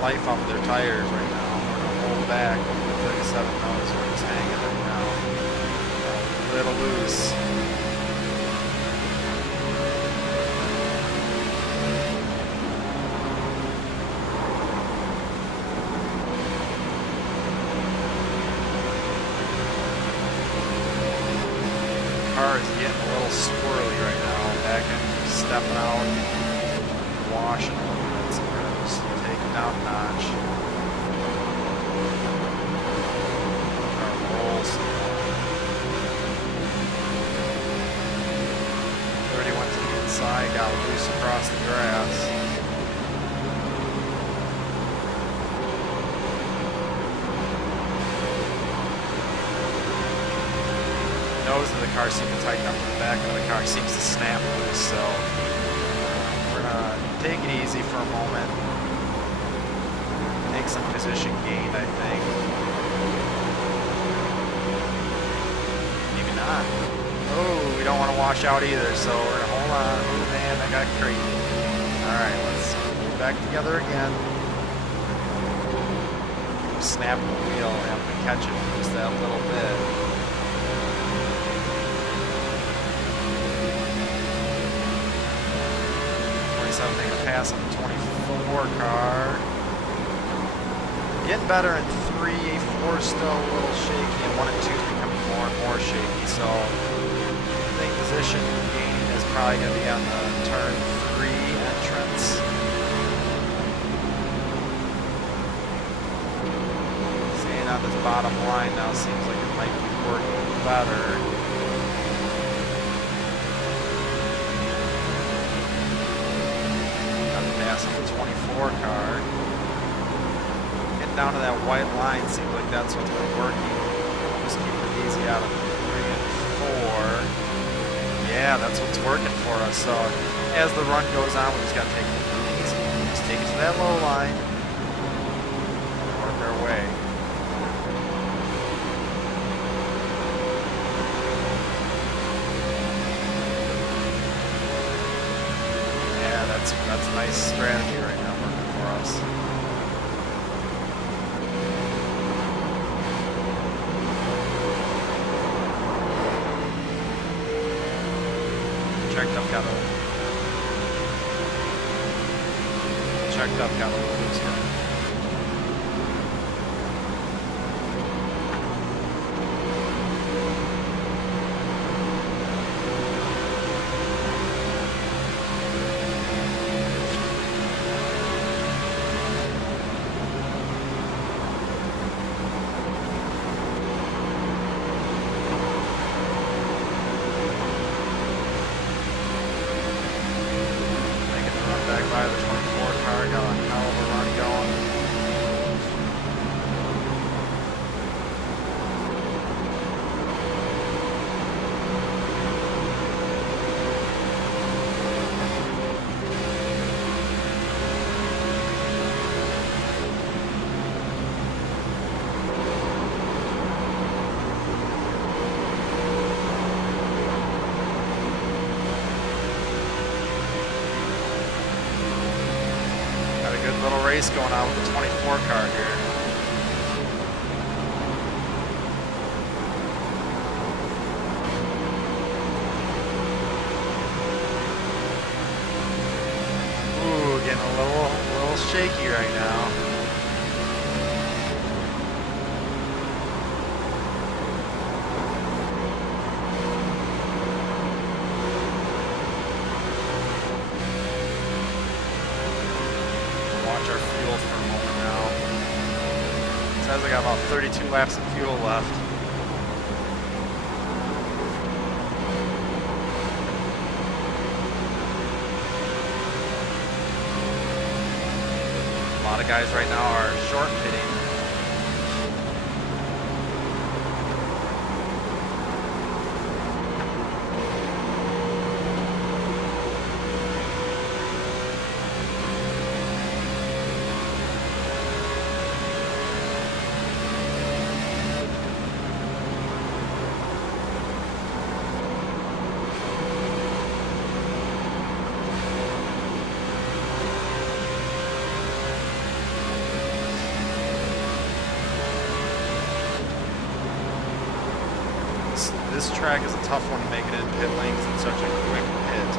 life off of their tires right now. We're going to hold back. The 37 knows we're just hanging right now. A little loose. Car is getting a little swirly right now, back and stepping out, washing a little bit, so we're going to just take it down a notch. Car rolls. 30 went to the inside, got loose across the grass. Nose of the car seems to tighten up, the back of the car seems to snap loose, so we're gonna take it easy for a moment, take some position gain, I think. Maybe not. Oh, we don't want to wash out either, so we're gonna hold on. Oh man, that got crazy. Alright, let's get back together again. Snap the wheel and have to catch it just that little bit. 27 making a pass on the 24 car. Getting better in 3, 4 still a little shaky, and 1 and 2 is becoming more and more shaky. So I think position gain is probably going to be on the turn 3 entrance. Staying on this bottom line now seems like it might be working better. On the 24 car. Getting down to that white line seems like that's what's been working. Just keep it easy out of 3 and 4. Yeah, that's what's working for us. So as the run goes on, we just got to take it easy. Just take it to that low line. Work our way. That's a nice strategy right now working for us. Checked up, got a little loose here. By the 24 car, got a hell of a run going. Good little race going on with the 24 car here. shaky right now. Watch our fuel for a moment now. It says I got about 32 laps of fuel left. A lot of guys right now are short pitting. This track is a tough one to make it in pit lanes. It's such a quick pit.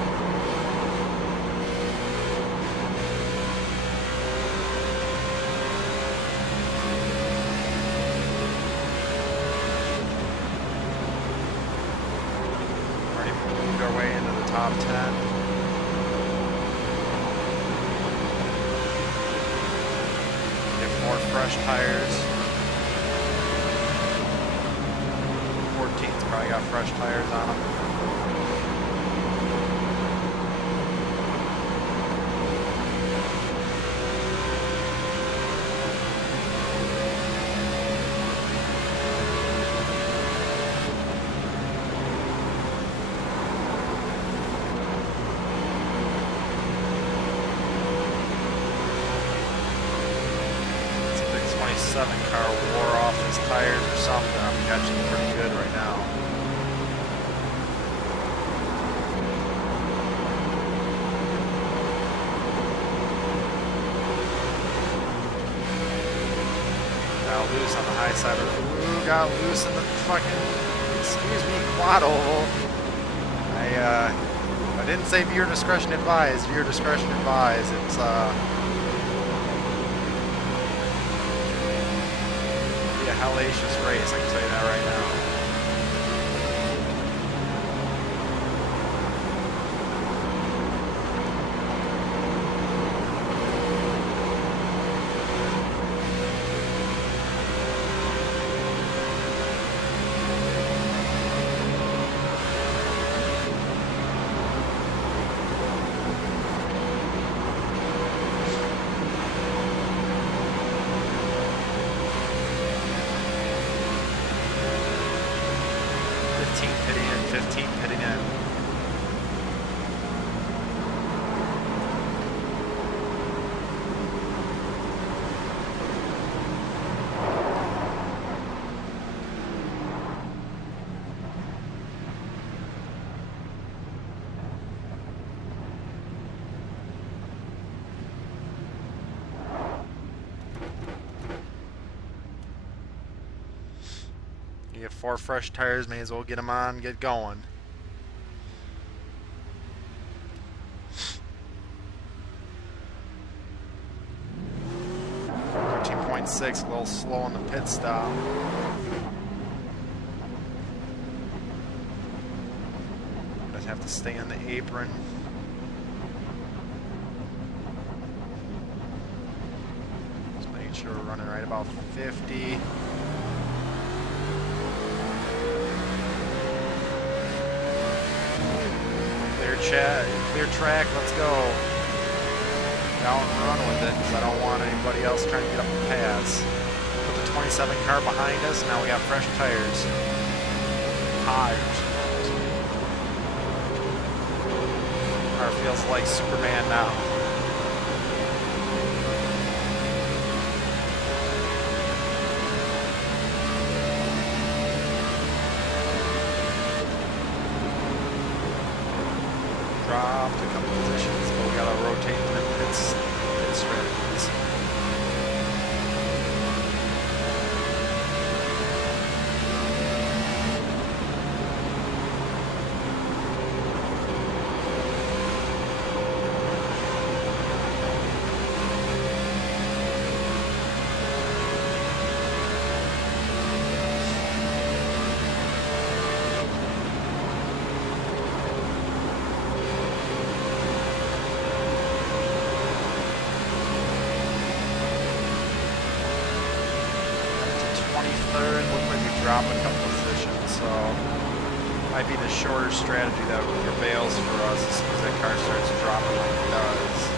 Already moved our way into the top 10. Get 4 fresh tires. 14's probably got fresh tires on them. It's a big 27 car wore off his tires or something. I'm catching pretty good right now. Got loose on the high side of the ooh, got loose in the fucking, excuse me, quad oval. I didn't say viewer discretion advised. Viewer discretion advised. It's be a hellacious race, I can tell you that right now. Pitting in, 15 pitting in. You get 4 fresh tires, may as well get them on, get going. 13.6, a little slow on the pit stop. I'd have to stay on the apron. Just making sure we're running right about 50. Clear track, let's go. Down and run with it because I don't want anybody else trying to get up the pass. Put the 27 car behind us, now we got fresh tires. Tires. Car feels like Superman now. Dropped a couple positions, but we gotta rotate them in pit strategies. drop a couple positions, so might be the shorter strategy that prevails for us as soon as that car starts dropping like it does.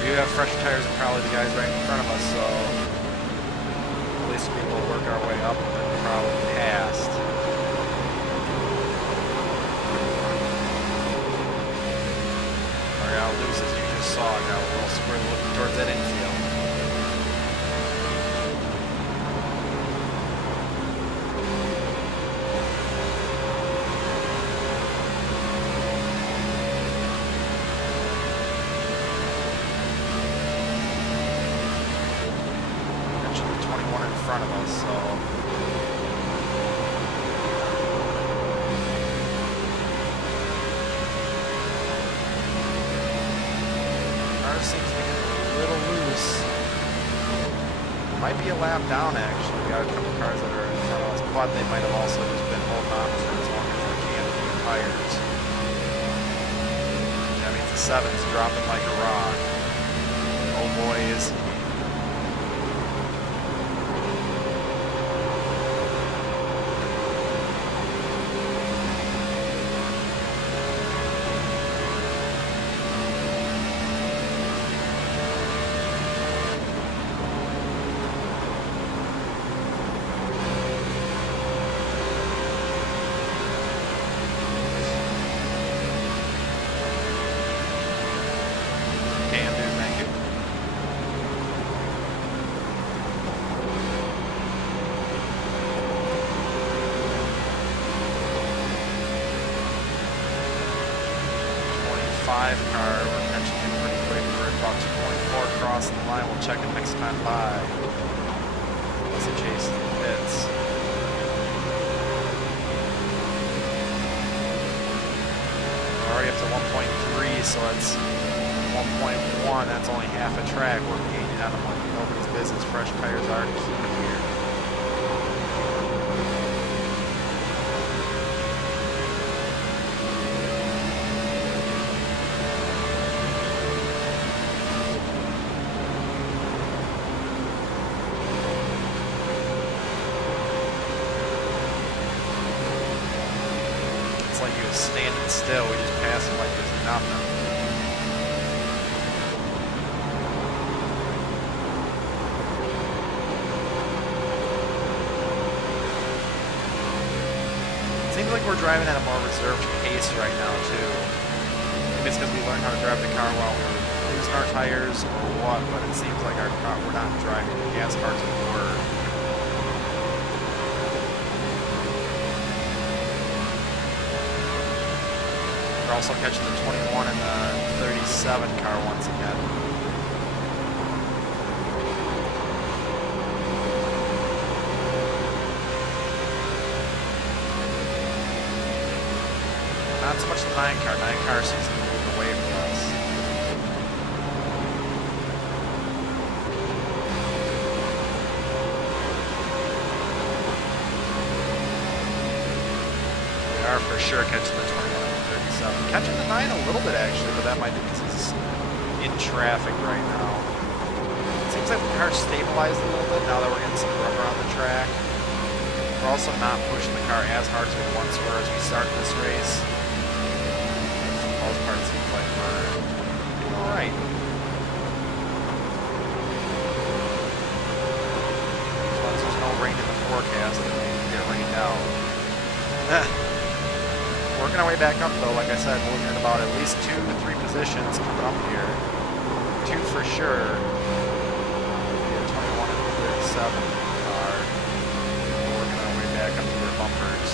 We do have fresher tires than probably the guys right in front of us, so at least we'll be able to work our way up and probably past. Or I'll lose, as you just saw, got a little square looking towards that infield. Front of us, so ours seems to be a little loose. Might be a lap down actually. We got a couple cars that are in front of us, but they might have also just been holding on for as long as they can for the tires. That means the 7's dropping like a rock. Oh boy, is he. Car, we're catching in pretty quick. We're about 2.4 crossing the line. We'll check it next time by. Unless it chases the pits. We're already up to 1.3, so that's 1.1. That's only half a track. We're gaining on them like nobody's business. Fresh tires are key here. Like he was standing still, we just passed him like there's nothing. It seems like we're driving at a more reserved pace right now too. Maybe it's because we learned how to drive the car while we were losing our tires or what, but it seems like our car, we're not driving as hard as we were. Also catching the 21 and the 37 car once again. Not so much the 9 car. 9 car seems to be moving away from us. We are for sure catching the 21. Catching the 9 a little bit actually, but that might be because he's in traffic right now. It seems like the car stabilized a little bit now that we're getting some rubber on the track. We're also not pushing the car as hard as we once were as we start this race. For the most part, it seems like we're doing alright. As long as there's no rain in the forecast, and we can get rained out. Working our way back up though, like I said, we're looking at about at least 2 to 3 positions coming up here. 2 for sure. The 21 and 37 are working our way back up to their bumpers.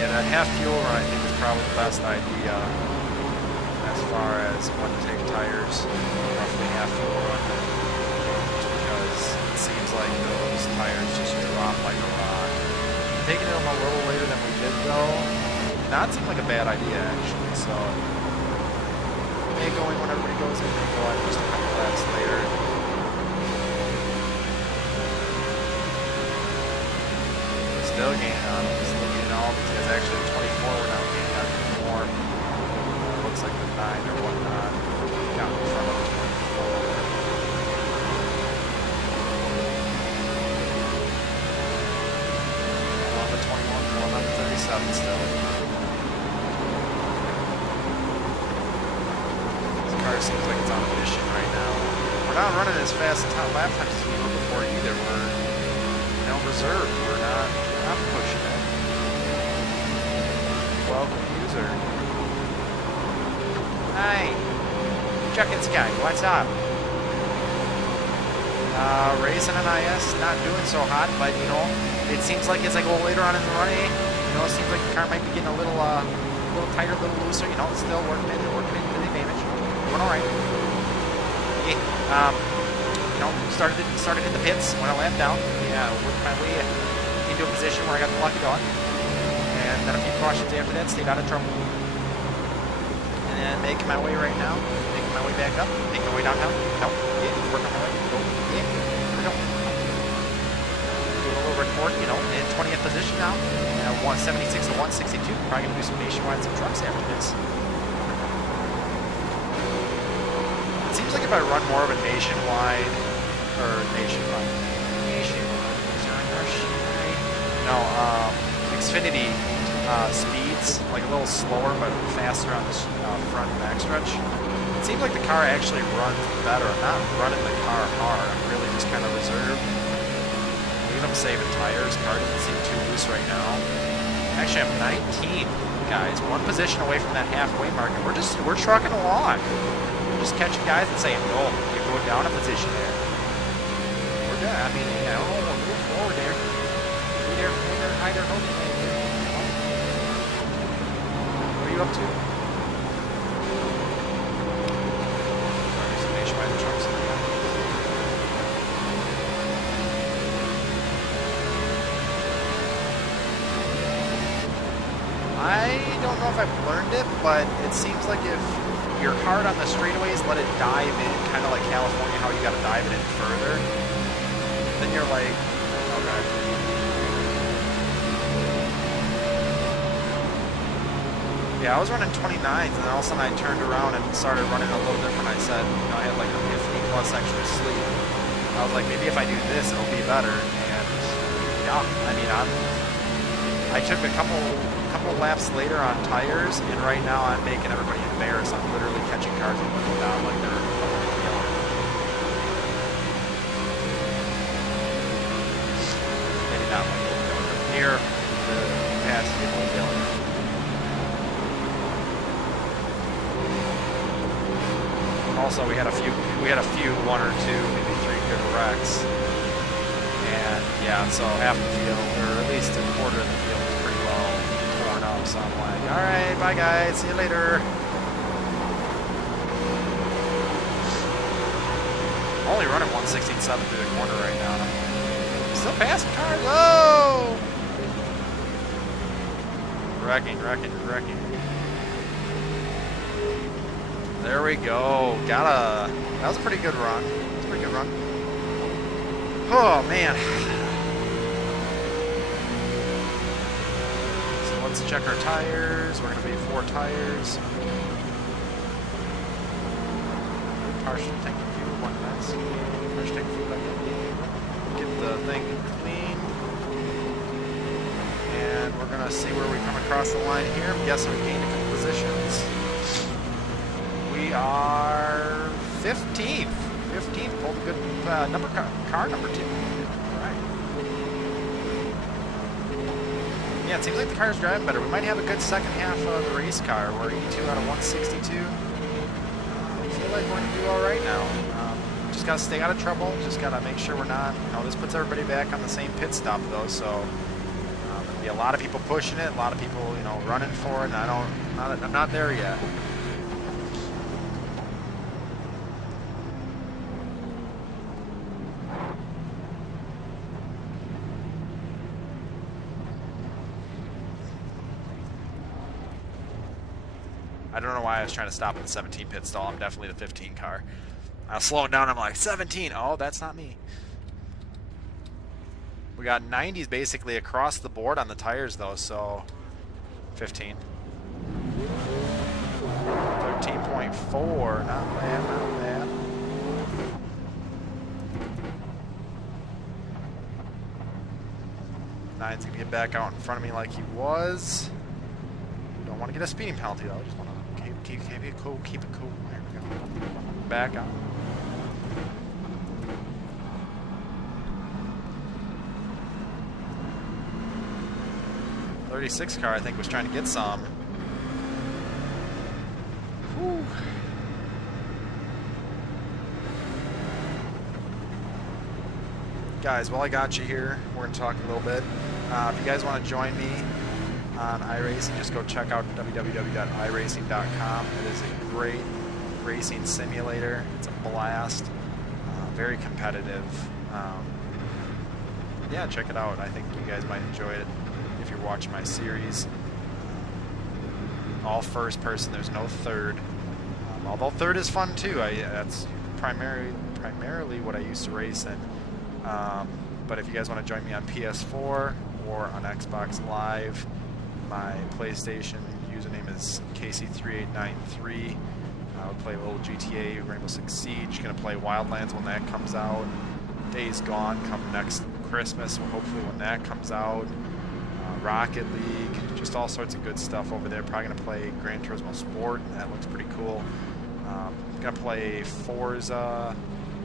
Yeah, that half fuel run I think is probably the best idea as far as when to take tires. Roughly half fuel run. Just because it seems like those tires just drop like a rock. Taking them a little later than we did though, did not seem like a bad idea actually, so may go in when everybody goes in, may go in just a couple laps later. still gaining on them. Still gaining all these guys. Actually, 24 we're now gaining on more. Looks like the 9 or whatnot. Got in front of the 24. On the 21, going on the 37 still. This car seems like it's on a mission right now. We're not running as fast lap times as we were before either. We're reserved. We're not pushing it. Welcome user. Hi. Chuckin' Sky, what's up? Racing an IS, not doing so hot, but it seems like as I go later on in the running, it seems like the car might be getting a little tighter, a little looser. It's still working into the advantage. Doing all right. Yeah. Started in the pits, went a lap down. Yeah, worked my way into a position where I got the lucky dog. And then a few cautions after that, stayed out of trouble. And then making my way right now, making my way back up, making my way downtown. Nope. Yeah, working my way. Nope. Yeah, here we go. Doing a little report, in 20th position now. 176 to 162. Probably gonna do some nationwide, some trucks after this. It seems like if I run more of a nationwide, Xfinity speeds, like a little slower but faster on this front backstretch. It seems like the car actually runs better. I'm not running the car hard. I'm really just kind of reserved. Leave them saving tires. Car doesn't seem too loose right now. Actually, I'm 19, guys. One position away from that halfway mark, and we're trucking along. We're just catching guys and saying, "No, you're going down a position there." We're good. I mean, we're moving forward there. Either home. What are you up to? Sorry, some nationwide trucks in there. I don't know if I've learned it, but it seems like if you're hard on the straightaways, let it dive in, kind of like California, how you got to dive it in further. Then you're like, okay. Yeah, I was running 29s, and then all of a sudden I turned around and started running a little different. I said, I had like a 50 plus extra sleep. I was like, maybe if I do this, it'll be better. And yeah, I mean, I took a couple laps later on tires, and right now I'm making everybody embarrassed. I'm literally catching cars and putting them down like they're yelling. Maybe not like they're near the past people yelling. Also, we had a few, one or two, maybe 3 good wrecks, and yeah, so half the field, or at least a quarter of the field, is pretty well torn up. So I'm like, all right, bye guys, see you later. I'm only running 116.7 through the corner right now. I'm still passing cars. Whoa! Wrecking. There we go. That was a pretty good run. It's a pretty good run. Oh, man. So let's check our tires. We're going to be 4 tires. Partial tank of fuel, 1 nice. Partial tank of fuel back in. Get the thing clean. And we're going to see where we come across the line here. I'm guessing we gained a couple positions. We are 15th. 15th, pulled a good car number 2. All right. Yeah, it seems like the car's driving better. We might have a good second half of the race car. We're 82 out of 162. I feel like we're going to do all right now. Just got to stay out of trouble. Just got to make sure we're not, this puts everybody back on the same pit stop, though, so there'll be a lot of people pushing it, a lot of people, running for it, and I'm not there yet. I don't know why I was trying to stop in the 17 pit stall. I'm definitely the 15 car. I was slowing down. I'm like, 17. Oh, that's not me. We got 90s basically across the board on the tires though, so 15. 13.4, not bad, not bad. Nine's gonna get back out in front of me like he was. Don't want to get a speeding penalty though. Just want to keep it cool, keep it cool. There we go. Back out. '36 car, I think, was trying to get some. Whew. Guys, while I got you here, we're going to talk a little bit. If you guys want to join me on iRacing, just go check out www.iracing.com. It is a great racing simulator. It's a blast. Very competitive. Yeah, check it out. I think you guys might enjoy it if you're watching my series. All first person, there's no third. Although third is fun too. That's primarily what I used to race in. But if you guys want to join me on PS4 or on Xbox Live, my PlayStation username is Casey3893. I'll play a little GTA, Rainbow Six Siege. Gonna play Wildlands when that comes out. Days Gone come next Christmas, hopefully when that comes out. Rocket League, just all sorts of good stuff over there. Probably gonna play Gran Turismo Sport. That looks pretty cool. Gonna play Forza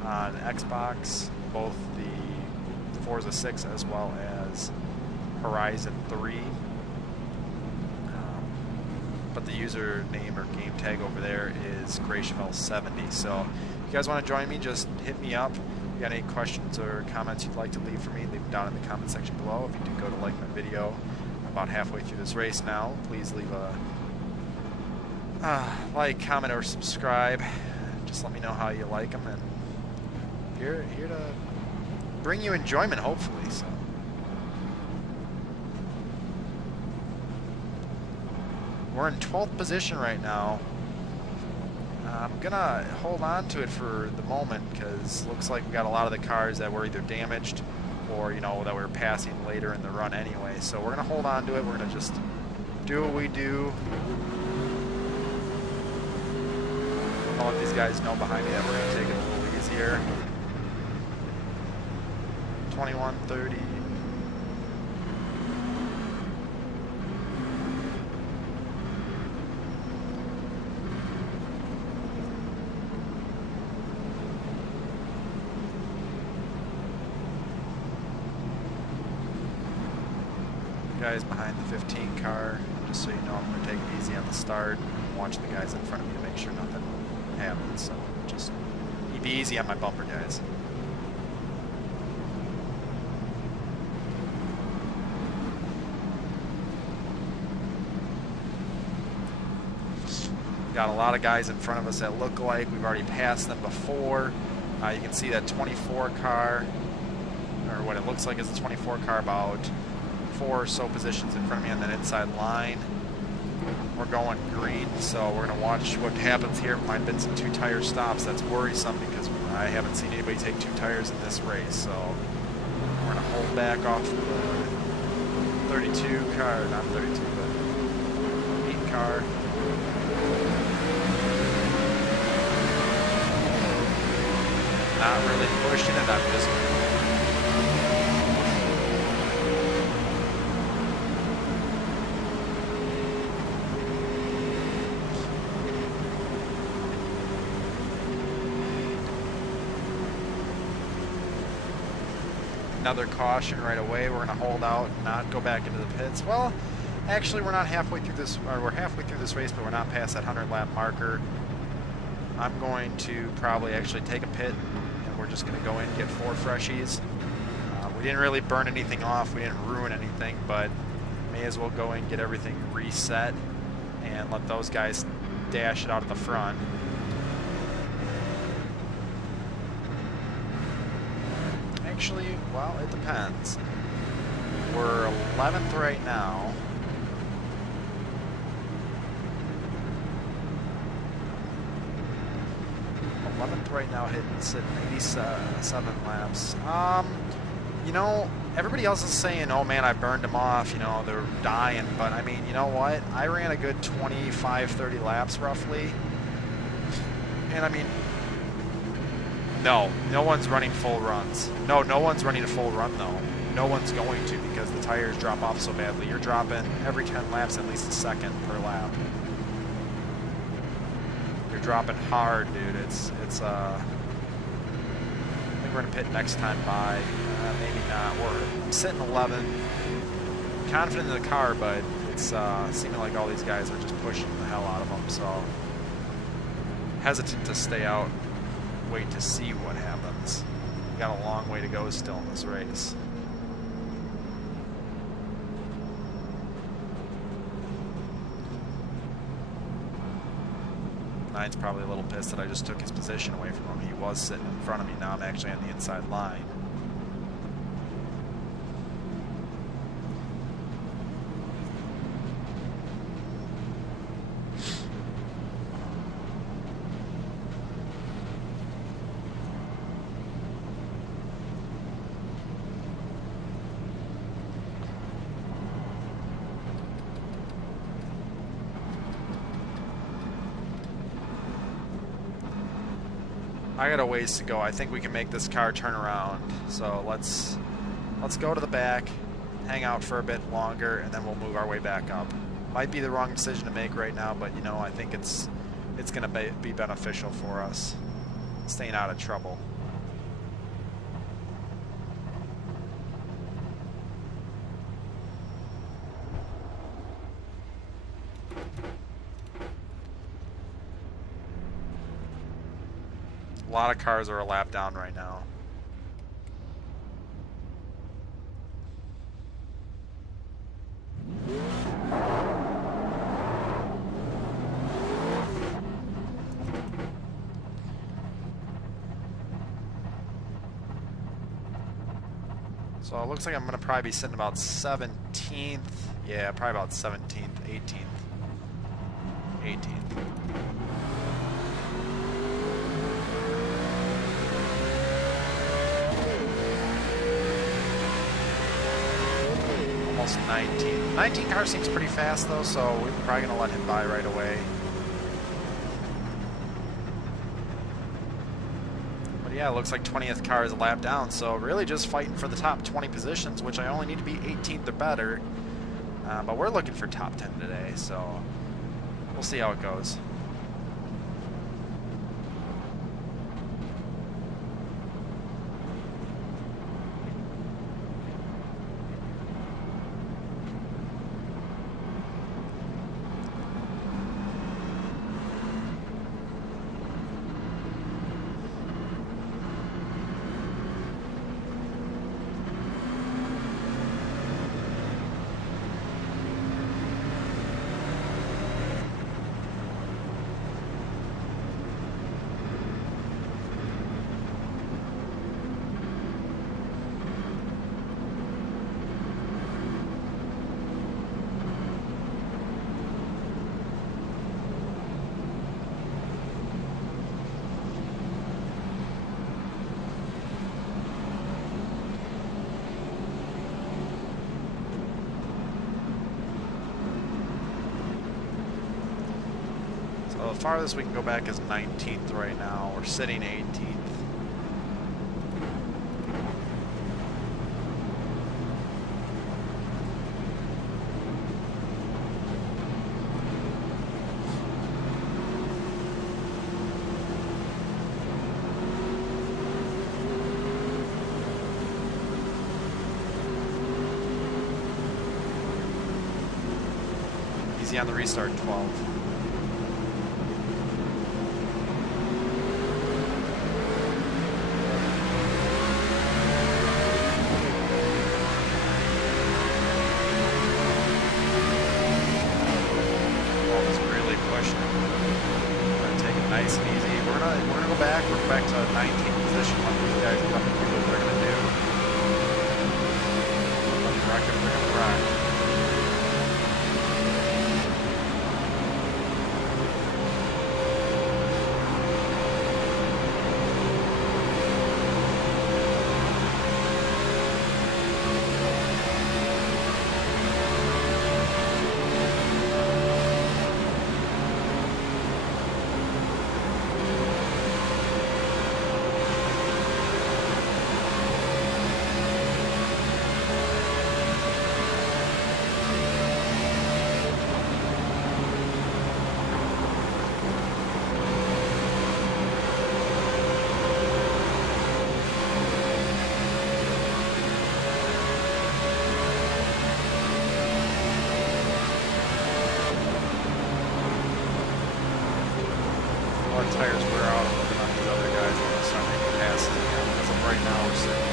on Xbox, both the Forza 6 as well as Horizon 3. But the username or game tag over there is Graciavel70. So if you guys want to join me, just hit me up. If you got any questions or comments you'd like to leave for me, leave them down in the comment section below. If you do go to like my video, I'm about halfway through this race now. Please leave a like, comment, or subscribe. Just let me know how you like them, and here to bring you enjoyment, hopefully. So we're in 12th position right now. I'm gonna hold on to it for the moment because looks like we got a lot of the cars that were either damaged or, you know, that we're passing later in the run anyway. So we're gonna hold on to it. We're gonna just do what we do. I'll let these guys know behind me that we're gonna take it a little easier. 21:30. Guys behind the 15 car, just so you know, I'm going to take it easy on the start. Watch the guys in front of me to make sure nothing happens. So just be easy on my bumper, guys. Got a lot of guys in front of us that look like we've already passed them before. You can see that 24 car, or what it looks like is a 24 car, about 4 or so positions in front of me on that inside line. We're going green, so we're going to watch what happens here. Might have been some 2-tire stops. That's worrisome because I haven't seen anybody take 2 tires in this race. So we're going to hold back off the 32 car, not 32, but 8 car. Not really pushing it, I'm just another caution right away. We're going to hold out and not go back into the pits. Well, actually, we're not halfway through this, or we're halfway through this race, but we're not past that 100-lap marker. I'm going to probably actually take a pit, and we're just going to go in and get 4 freshies. We didn't really burn anything off. We didn't ruin anything, but may as well go in and get everything reset and let those guys dash it out of the front. Actually, well, it depends. We're 11th right now. Right now, sitting 87 laps. You know, everybody else is saying, oh man, I burned them off, you know, they're dying. But I mean, you know what? I ran a good 25, 30 laps roughly. And I mean, no one's running full runs. No one's running a full run though. No one's going to, because the tires drop off so badly. You're dropping every 10 laps at least a second per lap. You're dropping hard, dude. It's I think we're gonna pit next time by. Maybe not. I'm sitting 11. Confident in the car, but it's seeming like all these guys are just pushing the hell out of them. So hesitant to stay out. Wait to see what happens. We got a long way to go still in this race. Nine's probably a little pissed that I just took his position away from him. He was sitting in front of me. Now I'm actually on the inside line. I got a ways to go. I think we can make this car turn around. So let's go to the back, hang out for a bit longer, and then we'll move our way back up. Might be the wrong decision to make right now, but you know, I think it's going to be beneficial for us, staying out of trouble. A lot of cars are a lap down right now. So it looks like I'm going to probably be sitting about 17th. Yeah, probably about 17th, 18th. Almost 19. 19 car seems pretty fast though, so we're probably going to let him by right away. But yeah, it looks like 20th car is a lap down, so really just fighting for the top 20 positions, which I only need to be 18th or better. But we're looking for top 10 today, so we'll see how it goes. So the farthest we can go back is 19th right now. We're sitting 18th. Easy on the restart, 12. We're back to 19th position. Let these guys come and do what they're going to do. Let them rock it, we're going to rock. our tires wear out, I'm looking on these other guys and we'll start making passes again. As of right now, we're sitting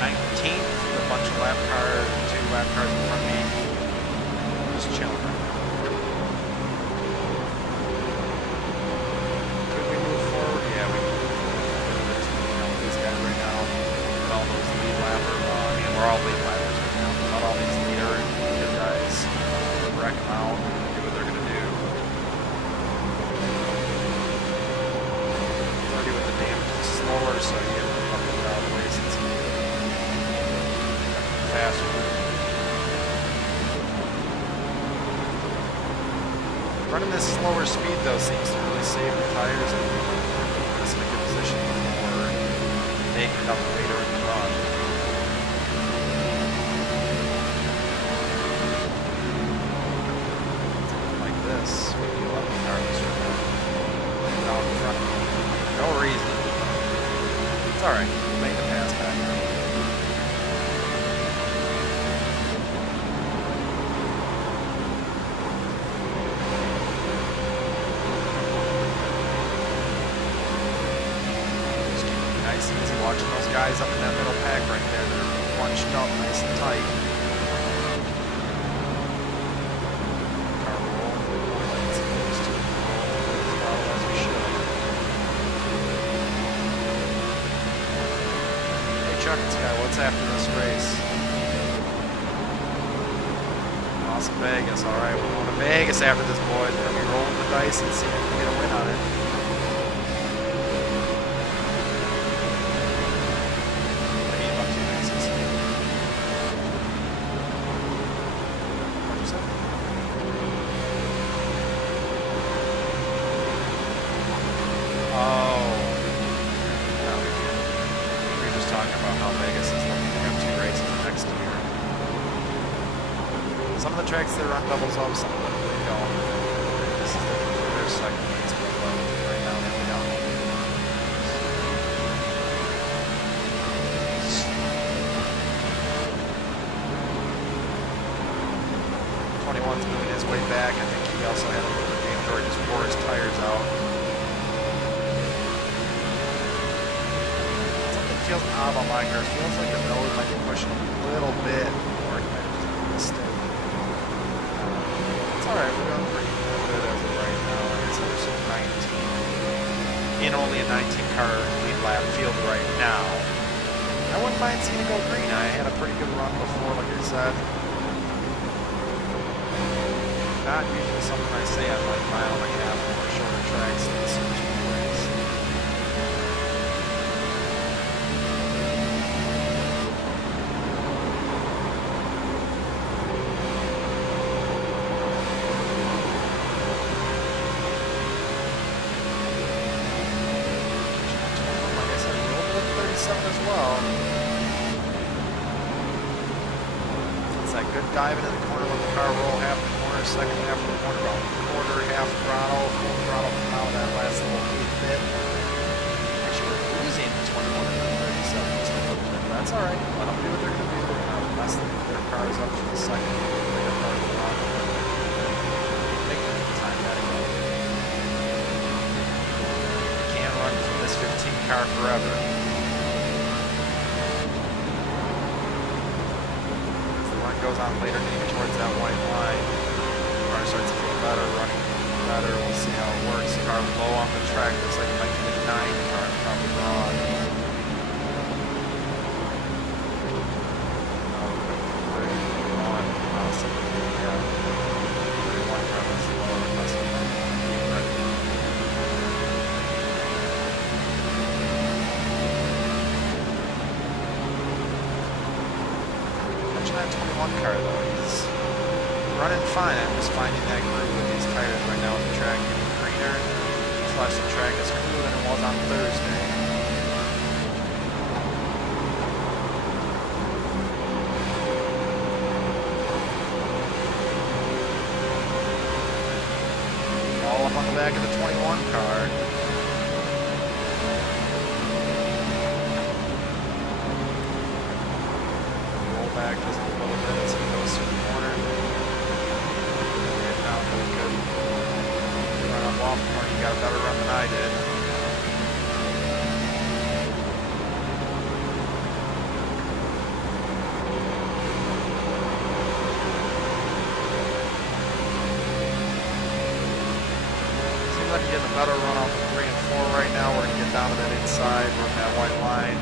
19th, a bunch of lap cars, 2 lap cars in front of me. Just chilling right now. Could we move forward? Yeah, we can move forward. We're just looking at these guys right now. With all those lead lappers. I mean, we're all lead lappers right now. Not all these leader and good guys. Wreck them out and do what they're going to do. Already with the damage is slower, so you get a couple of out of the way since he's faster. Running this slower speed though seems to really save the tires and put us in a good position for making it up later in the run. Like this, with the 11 cars out in front of me. No reason. It's alright, we'll make the pass back now. Watching those guys up in that middle pack right there, they're bunched up nice and tight. Car rolling like it's supposed to. As well as we should. Hey Chuck, it's guy, what's after this race? Las Vegas, alright, we're going to Vegas after this, boys. We're going to be rolling the dice and see if we can get a win on it. Some of the tracks they run doubles up, some of them they don't. This is their second race right now, they don't. 21's moving his way back. I think he also had a little bit of damage or he just wore his tires out. Something feels odd on my car. It feels like the nose might be pushing a little bit more. He might have just made a mistake. Alright, we're doing pretty good as of right now. Like I said, we're sitting 19. In only a 19 car lead lap field right now. I wouldn't mind seeing it go green. I had a pretty good run before, like I said. Not usually something I say on like mile and a half or shorter tracks in the super speedways. As well. It's that good dive into the corner, let the car roll half the corner, second half of the corner, about quarter, half throttle, full throttle from out of that last little 8 bit. Actually, we're losing 21 and 37 just a little bit. That's alright. Let them do what they're going to do. They're going to mess their cars up for the second. They're part of the run. They can time that again. Can't run from this 15 car forever. Goes on later, maybe towards that white line. The car starts to feel better, running better. We'll see how it works. Car low on the track. Looks like it might be the 9 car, probably wrong. That 21 car though, he's running fine. I'm just finding that groove with these tires right now with the track getting greener. Plus the track is cooler than it was on Thursday. All up on the back of the 21 car. Back just a little bit as it goes through the corner. Get down really good. Run up off the corner, you got a better run I did. Seems like you're getting a better run off of 3 and 4 right now. We're going to get down to that inside, run that white line.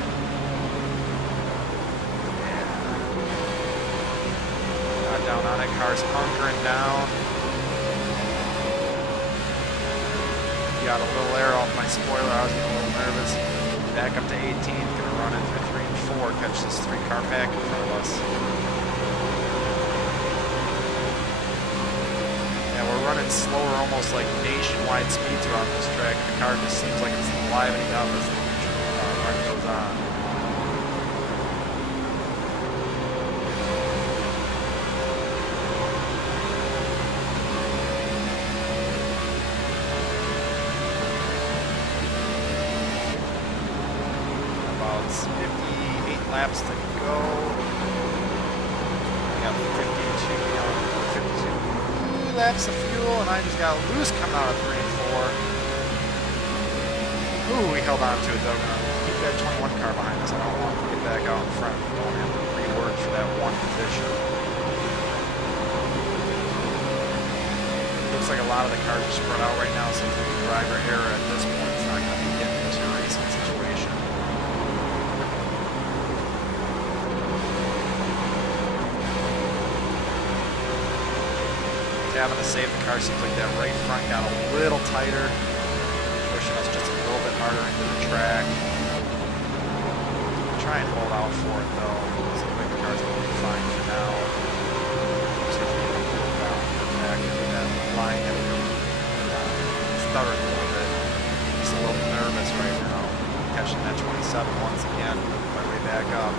Down on it, car's hunkering down. Got a little air off my spoiler, I was getting a little nervous. Back up to 18, gonna run it through 3 and 4, catch this 3-car pack in front of us. Yeah, we're running slower, almost like nationwide speeds around this track. The car just seems like it's livening up as the run goes on. Laps to go. We got 52 laps of fuel, and I just got loose coming out of 3 and 4. Ooh, we held on to it though. Gonna keep that 21 car behind us. I don't want to get back out in front. We don't have to rework for that one position. Looks like a lot of the cars are spread out right now, so the driver error at this point is not going to be getting into a racing situation. Having to save the car, seems like that right front got a little tighter, pushing us just a little bit harder into the track. Try and hold out for it though. Seems like the car's going to be fine for now. See if we can pull down back into that line that we stuttering a little bit. Just a little nervous right now. Catching that 27 once again, my way back up.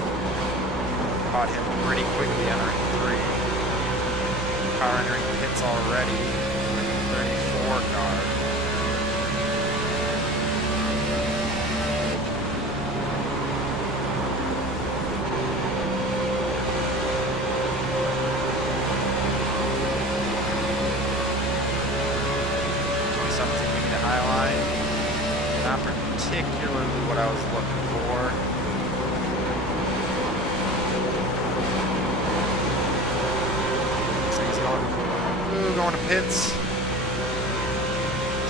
Caught him pretty quickly entering 3. Car entering pits already, 34 car. We need a high line. Not particularly what I was looking for. Going to pits.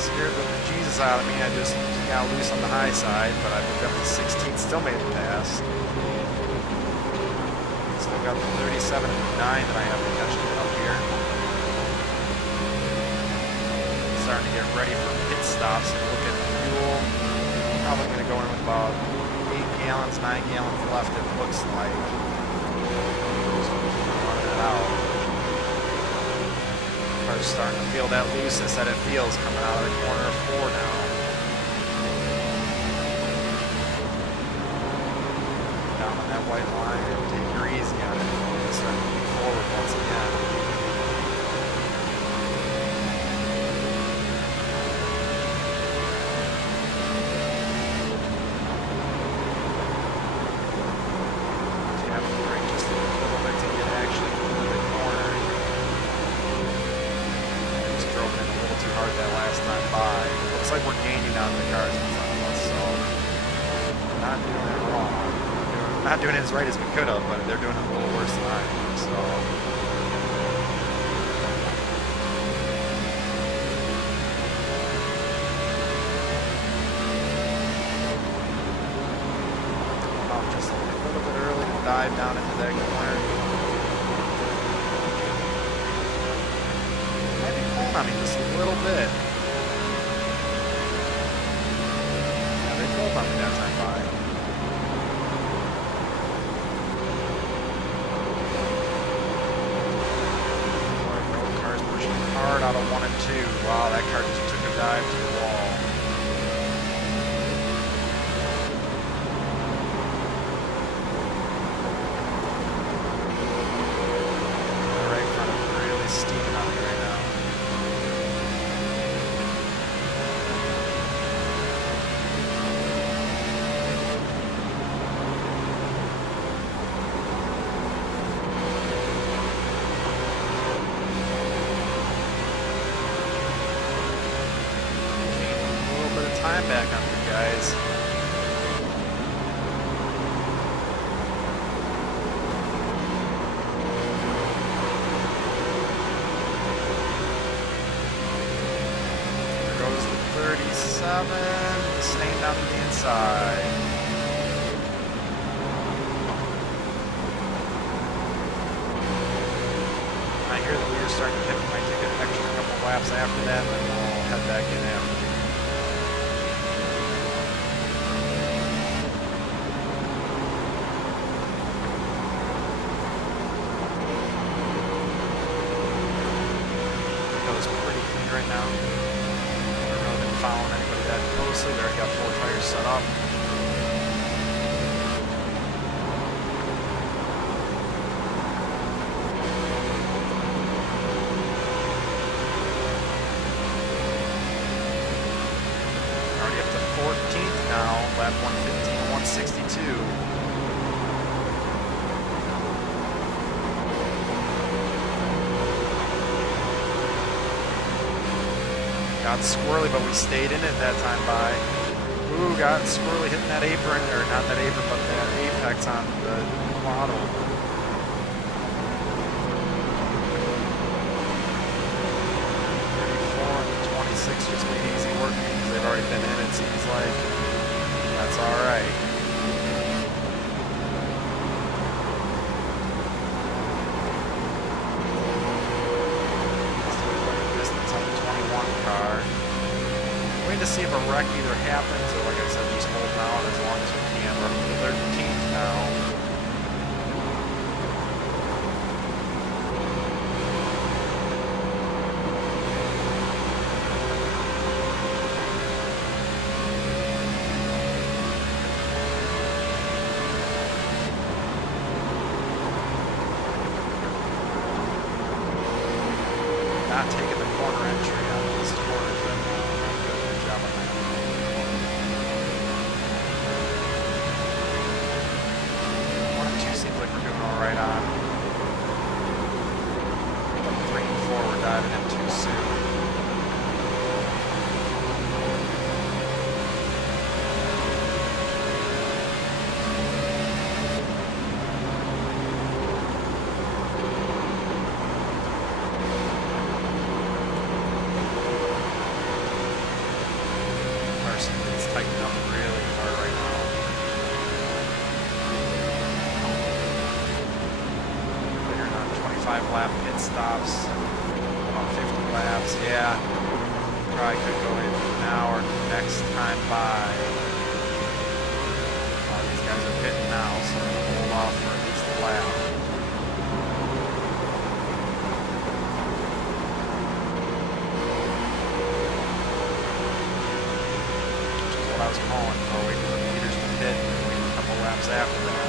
Scared the Jesus out of me. I just got loose on the high side, but I moved up to 16th, still made it past. Still got the 37 and 9 that I have to catch up here. Starting to get ready for pit stops and look at fuel. Probably going to go in with about 8 gallons, 9 gallons left, it looks like. So running it out. Car's starting to feel that looseness that it feels coming out of the corner of 4 now. Down on that white line, take her easy on it. Start moving forward once again. Tap the brake just a little bit to get actually into the corner. Hard that last time by. Looks like we're gaining on the cars in front of us, so not doing it wrong. Not doing it as right as we could have, but they're doing it a little worse than I am, so. Coming off just a little bit early to dive down into that corner. I mean, just a little bit. Yeah, they pulled on me that time by. Car's pushing hard out of 1 and 2. Wow, that car just took a dive to the wall. The right front is really steaming on me right now. guys. There goes the 37, staying down to the inside. I hear that we were starting to hit. Might take an extra couple laps after that, and then we'll head back in after. It goes pretty clean right now. We're not really following anybody that closely. They already got 4 tires set up. Lap 115, 162. Got squirrely, but we stayed in it that time by. Ooh, got squirrely hitting that apron, or not that apron, but that apex on the throttle. 34 and 26 just made easy work because they've already been in, it seems like. That's all right. Distance on the 21 car. Waiting to see if a wreck either happens or, like I said, just holding out as long as we can. We're up to 13th now. Not taking the corner entry on this corner, but good job on that. 1 and 2 seems like we're doing all right on. But 3 and 4 we're diving in too soon. It's tightening up really hard right now. Figuring on 25 lap pit stops, about 50 laps. Yeah, probably could go in now or next time by. These guys are pitting now, so we'll hold off for at least a lap. I was calling for waiting for the leaders to pit and waiting a couple laps after that.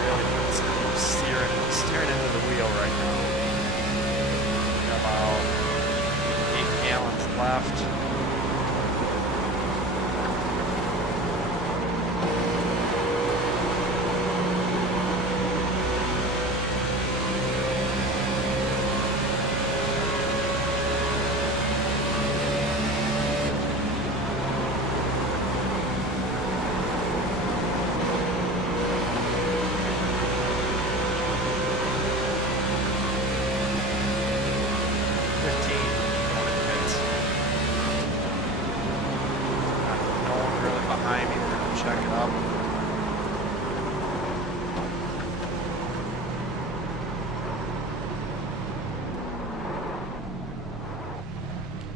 Really putting some steering into the wheel right now. Got about 8 gallons left. Check it up.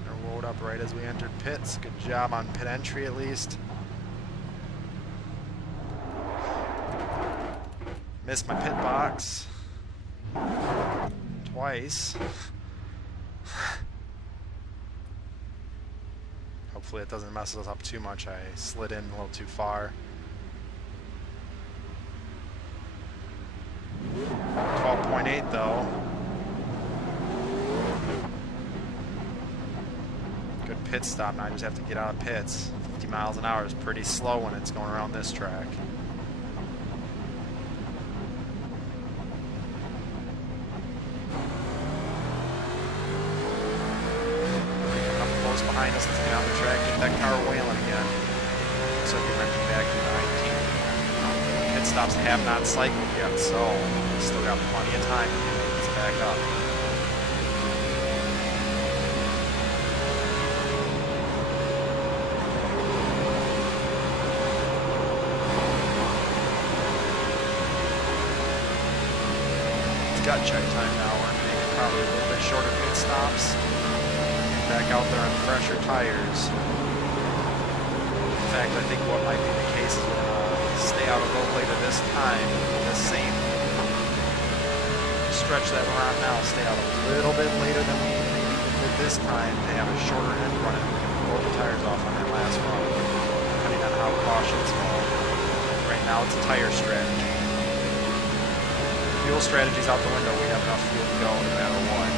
They're rolled up right as we entered pits. Good job on pit entry at least. Missed my pit box twice. Hopefully it doesn't mess us up too much. I slid in a little too far. 12.8 though. Good pit stop. Now I just have to get out of pits. 50 miles an hour is pretty slow when it's going around this track. are whaling again. So we might be back in 19. Pit stops have not cycled yet, so still got plenty of time to get this back up. Got check time now. We're making probably a little bit shorter pit stops. Get back out there on fresher tires. In fact, I think what might be the case is we're going to stay out a little later this time. The same stretch that we're on now, stay out a little bit later than we maybe did this time to have a shorter end run and we can blow the tires off on that last run, depending on how cautions fall. Right now it's a tire strategy. Fuel strategy's out the window. We have enough fuel to go no matter what.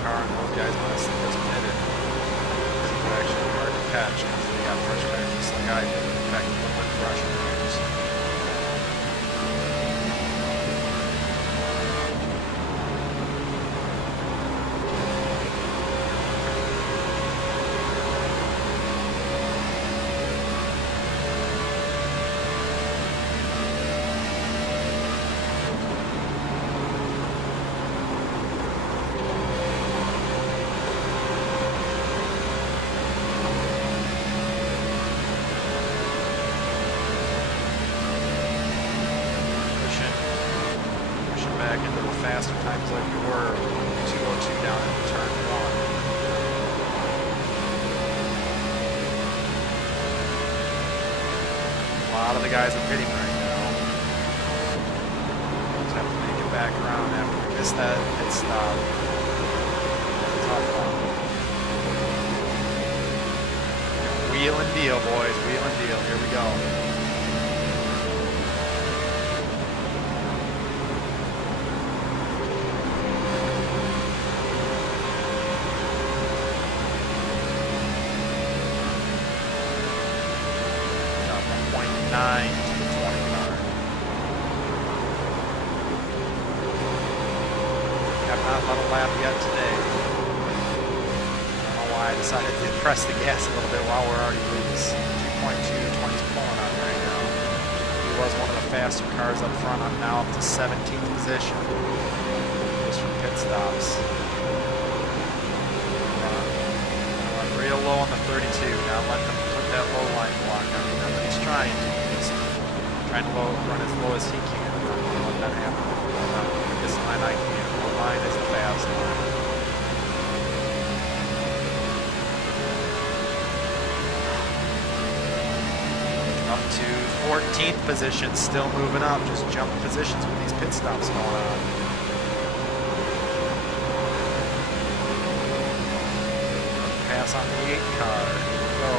Car and those guys want to see this pitted. It's actually hard to catch because they got fresh tires just like I did. In fact, a little bit fresher tires. Faster times like we were 202 down in turn 1. A lot of the guys are pitting right now. Just have to make it back around after we missed that pit stop. Tough one. Wheel and deal, boys. Wheel and deal. Here we go. Not let a lap yet today. I don't know why I decided to press the gas a little bit while we're already loose. 2.2, 20's pulling on right now. He was one of the faster cars up front. I'm now up to 17th position. Just from pit stops. Run real low on the 32. Now let them put that low line block on me. Not that he's trying to. He's trying to run as low as he can. I'm not going to let that happen. This line I can. Line is the fast line. Up to 14th position, still moving up, just jump positions with these pit stops going on. Pass on the 8 car. Here we go.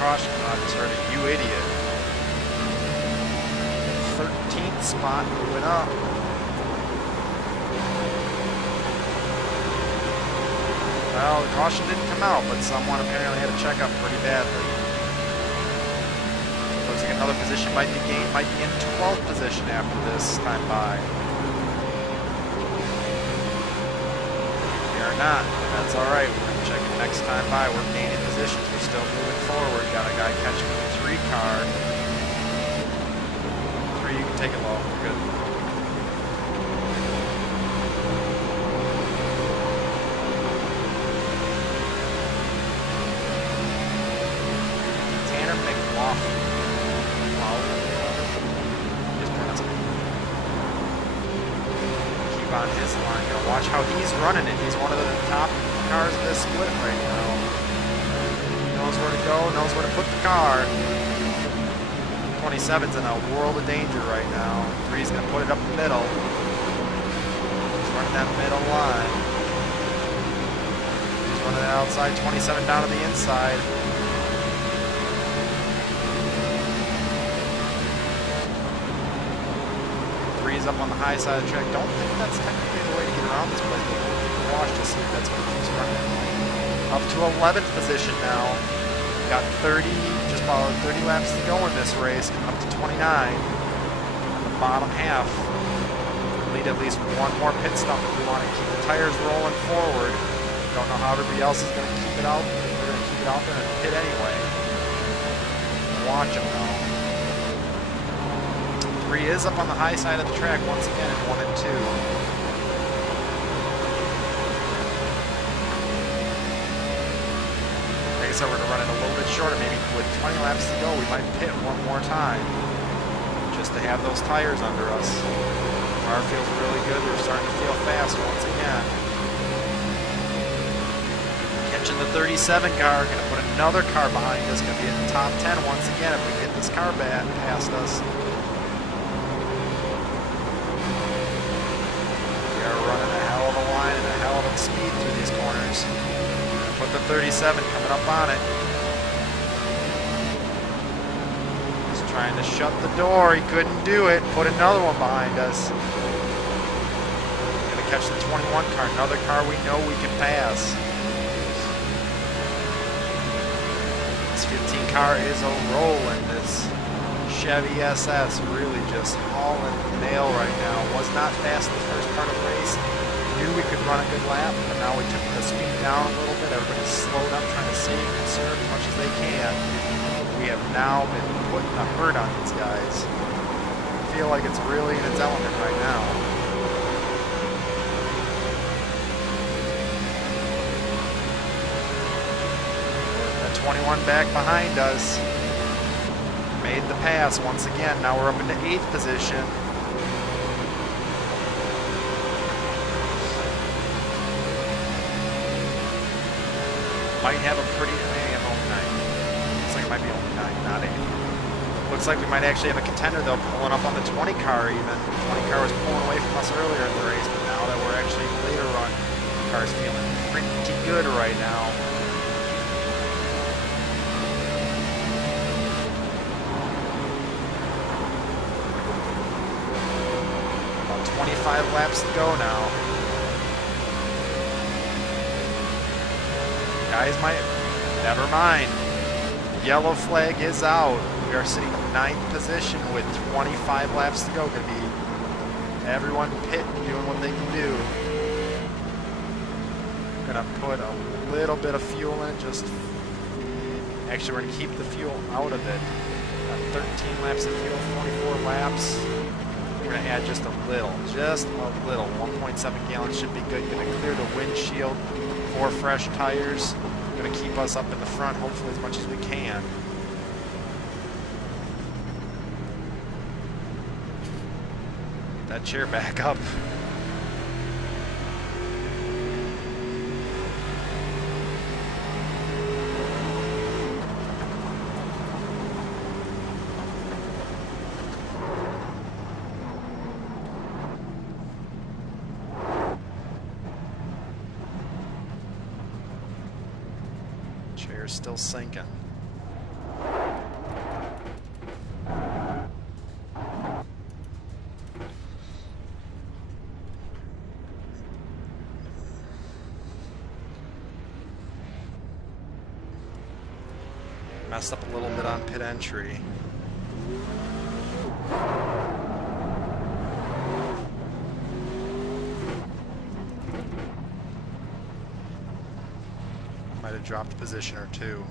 Caution, I just heard it, you idiot. 13th spot, moving up. Well, the caution didn't come out, but someone apparently had to check up pretty badly. Looks like another position might be gained, might be in 12th position after this time by. We are not, but that's alright. We're going to check it next time by. We're gaining positions. We're still moving forward. Got a guy catching the 3 car. 3, you can take it low. We're good. Tanner McLaughlin. Just pronounce it. Keep on his line. Gonna watch how he's running it. He's one of the top cars in this split right now. knows where to go, knows where to put the car. 27's in a world of danger right now. 3's going to put it up the middle. He's running that middle line. He's running it outside, 27 down to the inside. Three's up on the high side of the track. Don't think that's technically the way to get around this place, but we'll watch to see if that's what he's running. Up to 11th position now. Got 30, just about 30 laps to go in this race. Up to 29 on the bottom half. We'll need at least one more pit stop if we want to keep the tires rolling forward. Don't know how everybody else is going to keep it out. We're going to keep it out there and pit anyway. Watch them though. 3 is up on the high side of the track once again at 1 and 2. So we're going to run it a little bit shorter, maybe with 20 laps to go, we might pit one more time just to have those tires under us. The car feels really good. We're starting to feel fast once again. Catching the 37 car, going to put another car behind us, going to be in the top 10 once again if we get this car past us. We are running a hell of a line and a hell of a speed through these corners. Put the 37 coming up on it. He's trying to shut the door. He couldn't do it. Put another one behind us. Gonna catch the 21 car. Another car we know we can pass. This 15 car is a rolling. This Chevy SS really just hauling the nail right now. Was not fast in the first part of the race. Knew we could run a good lap, but now we took the speed down a little bit. Everybody's slowed up, trying to save and conserve as much as they can. We have now been putting a hurt on these guys. I feel like it's really in its element right now. That 21 back behind us. Made the pass once again. Now we're up into 8th position. Might have a pretty, maybe I'm 09. Looks like it might be 09, not 8. Looks like we might actually have a contender though, pulling up on the 20 car even. The 20 car was pulling away from us earlier in the race, but now that we're actually later on, the car's feeling pretty good right now. About 25 laps to go now. Guys might, never mind. Yellow flag is out. We are sitting in 9th position with 25 laps to go. Going to be everyone pit doing what they can do. Going to put a little bit of fuel in. Actually, we're going to keep the fuel out of it. 13 laps of fuel, 44 laps. We're going to add just a little. 1.7 gallons should be good. Going to clear the windshield. 4 fresh tires. Going to keep us up in the front, hopefully as much as we can. Get that chair back up. Chair's still sinking. Messed up a little bit on pit entry. Might have dropped a position or two.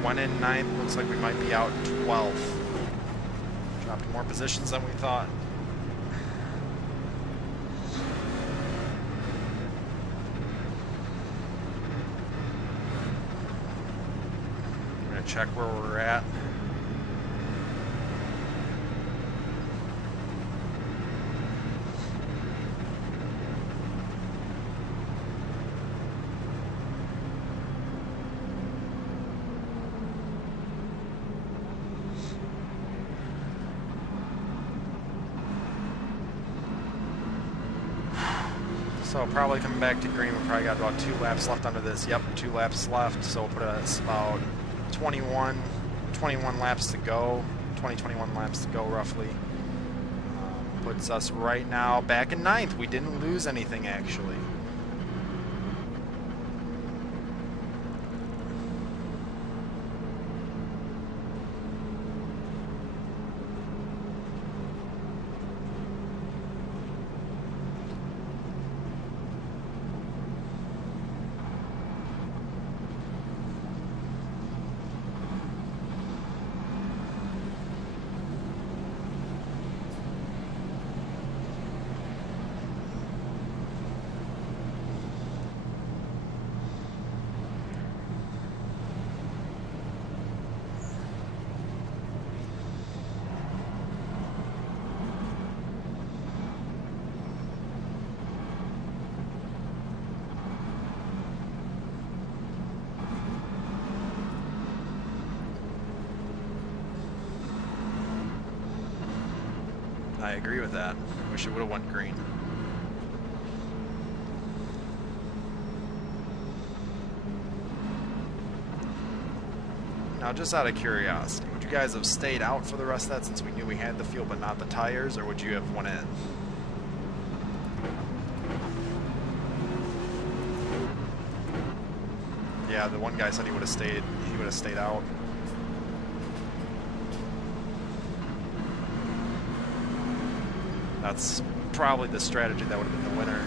One in 9th, looks like we might be out 12th. Dropped more positions than we thought. Check where we're at. So probably coming back to green, we probably got about 2 laps left under this. Yep, 2 laps left, so we'll put us about 21 laps to go, 21 laps to go roughly. Puts us right now back in 9th. We didn't lose anything actually. I agree with that. Wish it would have went green. Now, just out of curiosity, would you guys have stayed out for the rest of that since we knew we had the fuel but not the tires, or would you have went in? Yeah, the one guy said he would have stayed. He would have stayed out. That's probably the strategy that would have been the winner.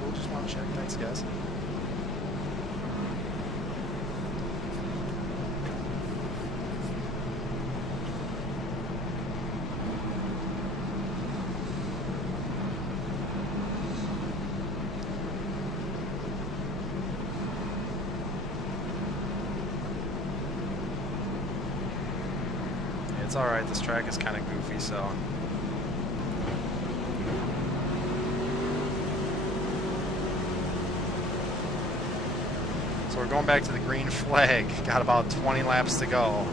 Cool, just want to check. Thanks, guys. It's alright, this track is kind of goofy, so. So we're going back to the green flag. Got about 20 laps to go.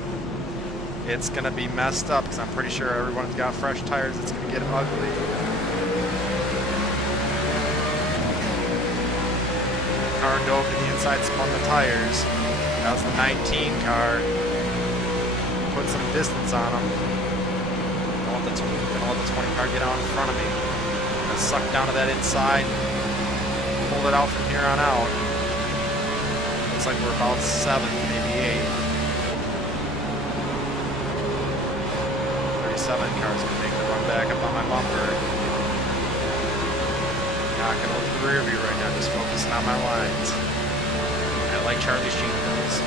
It's going to be messed up because I'm pretty sure everyone's got fresh tires. It's going to get ugly. Car dove to the inside, spun the tires. That was the 19 car. Put some distance on them. Don't let the 20 car get out in front of me. I'm gonna suck down to that inside. Hold it out from here on out. Looks like we're about 7, maybe 8. 37 car's gonna make the run back up on my bumper. Not gonna look at the rear view right now, just focusing on my lines. I like Charlie Sheen does.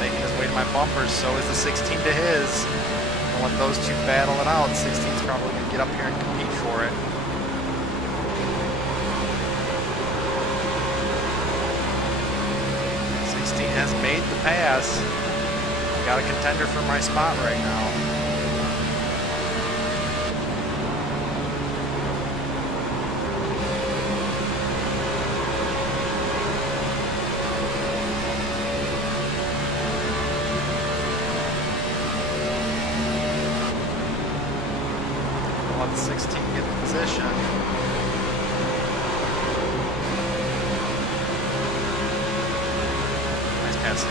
Making his way to my bumpers, so is the 16 to his. And when those two battle it out, 16's probably going to get up here and compete for it. Has made the pass. Got a contender for my spot right now. I'll let the 16 get in position. At 16.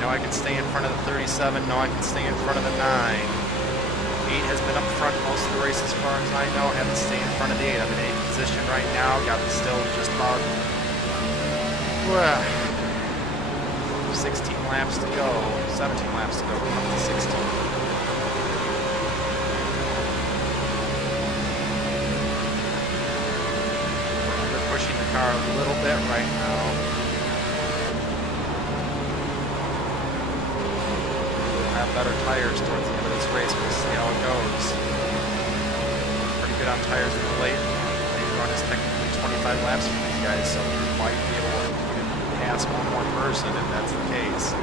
Now I can stay in front of the 37. Now I can stay in front of the 9. 8 has been up front most of the race as far as I know. Have to stay in front of the 8. I'm in 8th position right now. Got still just about 16 laps to go. 17 laps to go. We're up to 16. Pushing the car a little bit right now. We'll have better tires towards the end of this race. We'll see how it goes. Pretty good on tires in the late run is technically 25 laps for these guys, so we might be able to pass one more person if that's the case.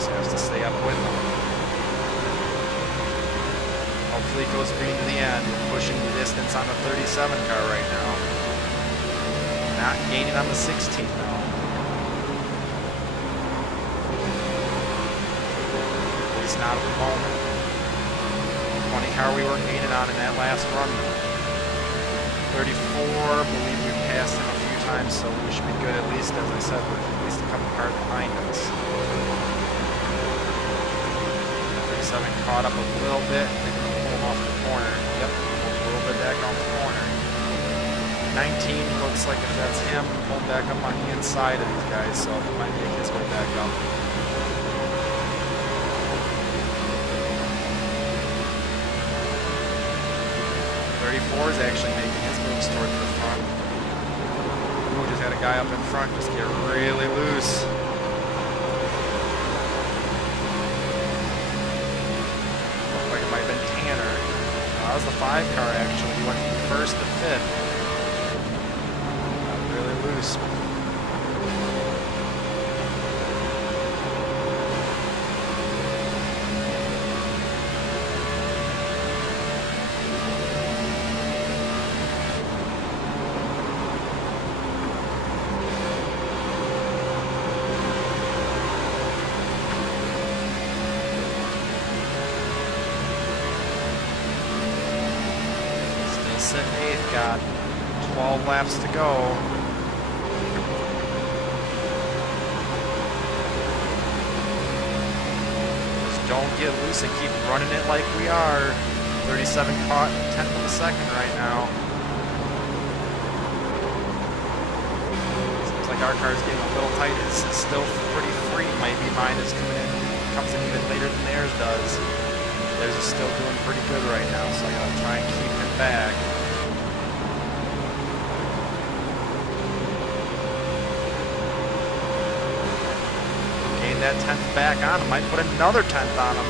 Just has to stay up with them. Hopefully it goes green to the end. We're pushing the distance on the 37 car right now. Not gaining on the 16 though. At least not at the moment. 20 car we weren't gaining on in that last run though. 34, I believe we passed him a few times, so we should be good at least, as I said, with at least a couple cars behind us. 37 caught up a little bit, pull him off the corner. Yep, a little bit back off the corner. 19 looks like if that's him, pull back up on the inside of these guys, so he might make his way back up. 34 is actually making his moves towards the front. Ooh, just had a guy up in front just get really loose. Looked like it might have been Tanner. That was the 5 car actually. He went from 1st to 5th. Got really loose. Sitting 8th, got 12 laps to go. Just don't get loose and keep running it like we are. 37 caught 10th of a second right now. Seems like our car's getting a little tight. It's still pretty free. Maybe mine is comes in even later than theirs does. Theirs is still doing pretty good right now, so I gotta try and keep him back. That 10th back on him, might put another 10th on him.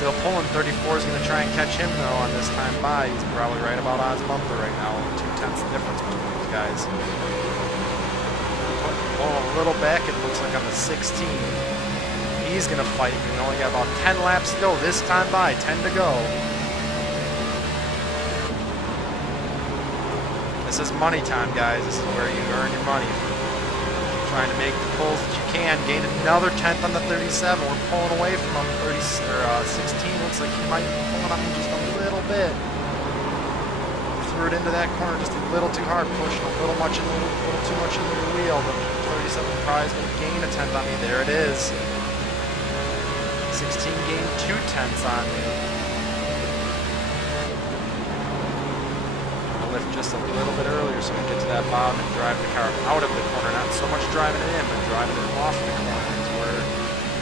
Still pulling. 34 is going to try and catch him though on this time by. He's probably right about Oz Bumper right now. 2/10 difference between these guys. Pulling a little back, it looks like on the 16. He's going to fight. We only got about 10 laps to go this time by. 10 to go. This is money time, guys. This is where you earn your money. Trying to make the pulls that you can. Gain another 10th on the 37. We're pulling away from him. 16 looks like he might be pulling on me just a little bit. Threw it into that corner just a little too hard, pushing a little too much into the wheel. The 37 probably is going to gain a 10th on me. There it is. 16 gained 2 tenths on me. Just a little bit earlier so we can get to that bottom and drive the car out of the corner. Not so much driving it in, but driving it off the corner is where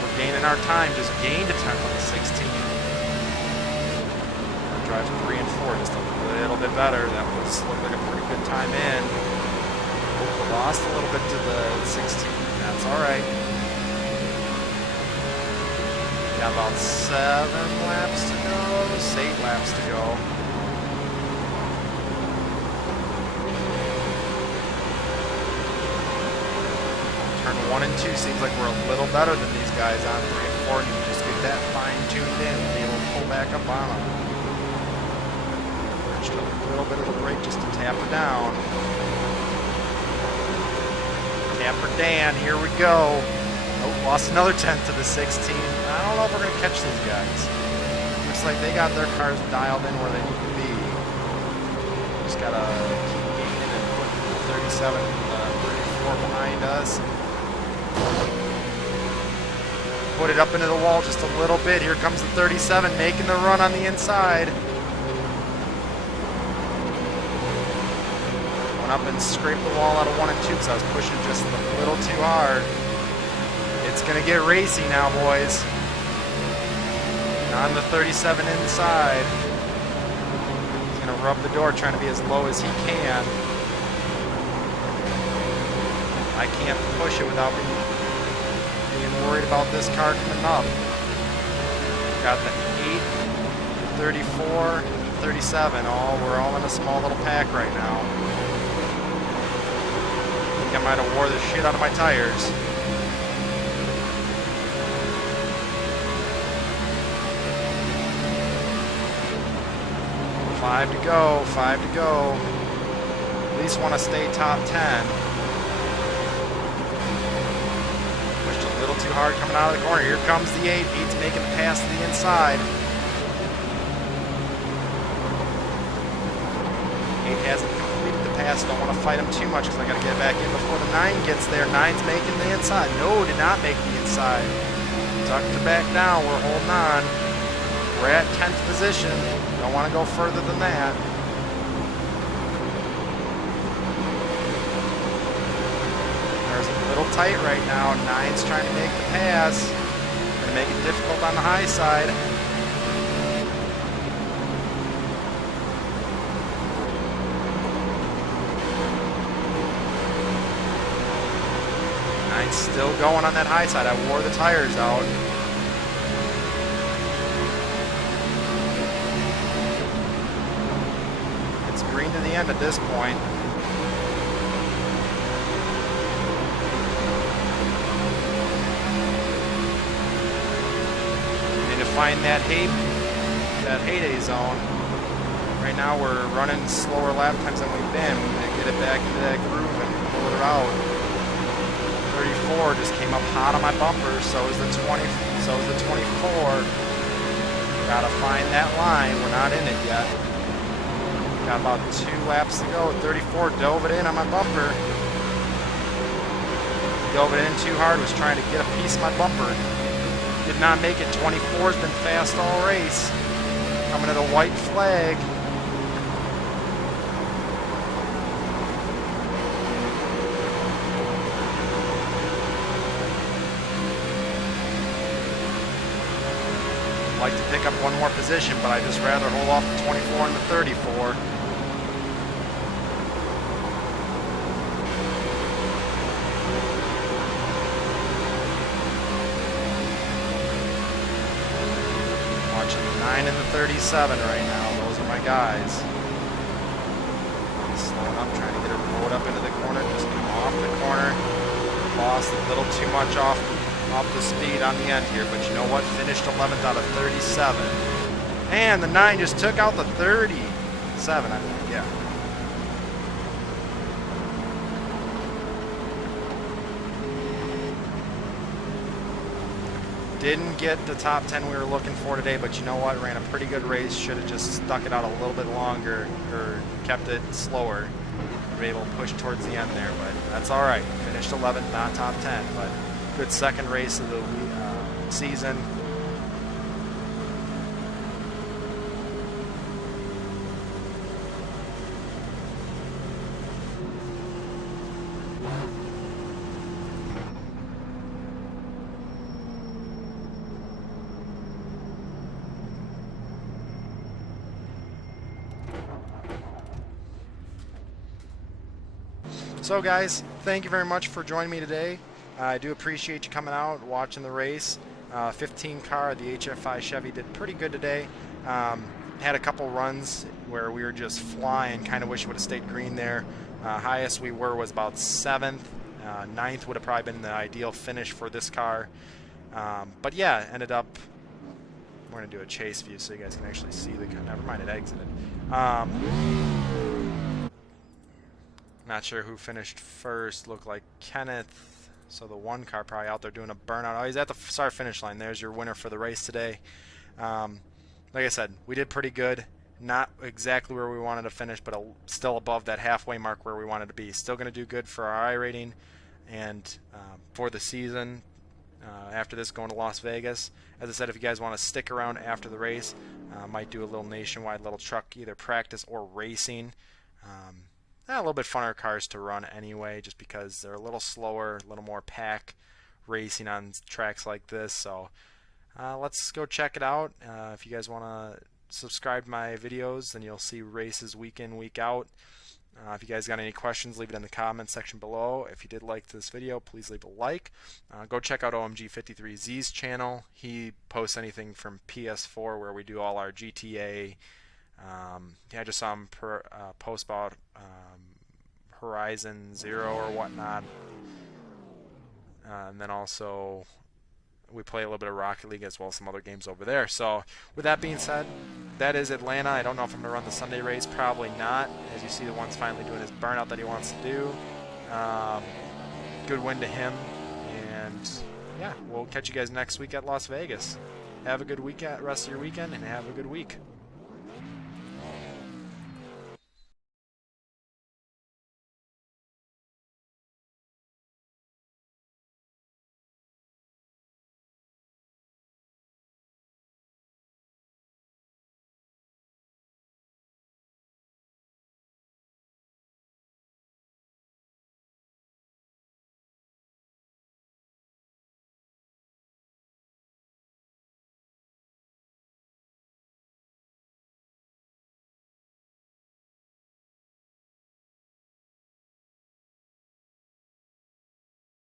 we're gaining our time. Just gained a 10th on the 16. I'll drive 3 and 4 just a little bit better. That looked like a pretty good time in. We lost a little bit to the 16. That's all right. Got about 7 laps to go. 8 laps to go. Turn 1 and 2 seems like we're a little better than these guys on 3 and 4. And you just get that fine-tuned in and be able to pull back up on them. Just a little bit of a brake just to tap her down. Tap her Dan, here we go. Oh, lost another 10th to the 16. I don't know if we're going to catch these guys. Looks like they got their cars dialed in where they need to be. Just got to keep gaining and put the 37 and 34 behind us. Put it up into the wall just a little bit. Here comes the 37 making the run on the inside. Went up and scraped the wall out of 1 and 2 because I was pushing just a little too hard. It's going to get racy now, boys. On the 37 inside. He's going to rub the door, trying to be as low as he can. I can't push it without being worried about this car coming up. Got the 8, 34, 37. We're all in a small little pack right now. I might have wore the shit out of my tires. Five to go, 5 to go. At least want to stay top 10. Pushed a little too hard coming out of the corner. Here comes the 8. 8's making the pass to the inside. 8 hasn't completed the pass. Don't want to fight him too much because I got to get back in before the 9 gets there. 9's making the inside. No, did not make the inside. Tucked it back down. We're holding on. We're at 10th position. Don't want to go further than that. There's a little tight right now. 9's trying to make the pass. Going to make it difficult on the high side. 9's still going on that high side. I wore the tires out. Green to the end at this point. Need to find that heyday zone. Right now we're running slower lap times than we've been. We need to get it back into that groove and pull it out. 34 just came up hot on my bumper. So is the 20. So is the 24. Gotta find that line. We're not in it yet. Got about 2 laps to go. 34 dove it in on my bumper. Dove it in too hard. Was trying to get a piece of my bumper. Did not make it. 24's been fast all race. Coming to the white flag. Like to pick up one more position, but I just rather hold off the 24 and the 34. Watching the 9 and the 37 right now. Those are my guys. Slowing up, trying to get her rolled up into the corner. Just come off the corner. Lost a little too much off the speed on the end here, but you know what? Finished 11th out of 37. And the 9 just took out the 37, I think, yeah. Didn't get the top 10 we were looking for today, but you know what? Ran a pretty good race. Should have just stuck it out a little bit longer or kept it slower. We were able to push towards the end there, but that's all right. Finished 11th, not top 10, but good second race of the season. So guys, thank you very much for joining me today. I do appreciate you coming out, watching the race. 15 car, the HFI Chevy did pretty good today. Had a couple runs where we were just flying. Kind of wish it would have stayed green there. Highest we were was about 7th. 9th would have probably been the ideal finish for this car. But yeah, ended up. We're gonna do a chase view so you guys can actually see the. Never mind, it exited. Not sure who finished first. Looked like Kenneth. So the one car probably out there doing a burnout. Oh, he's at the start finish line. There's your winner for the race today. Like I said, we did pretty good. Not exactly where we wanted to finish, but still above that halfway mark where we wanted to be. Still going to do good for our I rating and for the season. After this, going to Las Vegas. As I said, if you guys want to stick around after the race, might do a little nationwide little truck, either practice or racing. A little bit funner cars to run anyway, just because they're a little slower, a little more pack racing on tracks like this. So let's go check it out. If you guys want to subscribe to my videos, then you'll see races week in, week out. If you guys got any questions, leave it in the comments section below. If you did like this video, please leave a like. Go check out OMG53Z's channel. He posts anything from PS4, where we do all our GTA. I just saw him post about Horizon Zero or whatnot. And then also we play a little bit of Rocket League as well as some other games over there. So with that being said, that is Atlanta. I don't know if I'm going to run the Sunday race. Probably not. As you see, the one's finally doing his burnout that he wants to do. Good win to him. And, yeah, we'll catch you guys next week at Las Vegas. Have a good weekend, rest of your weekend, and have a good week.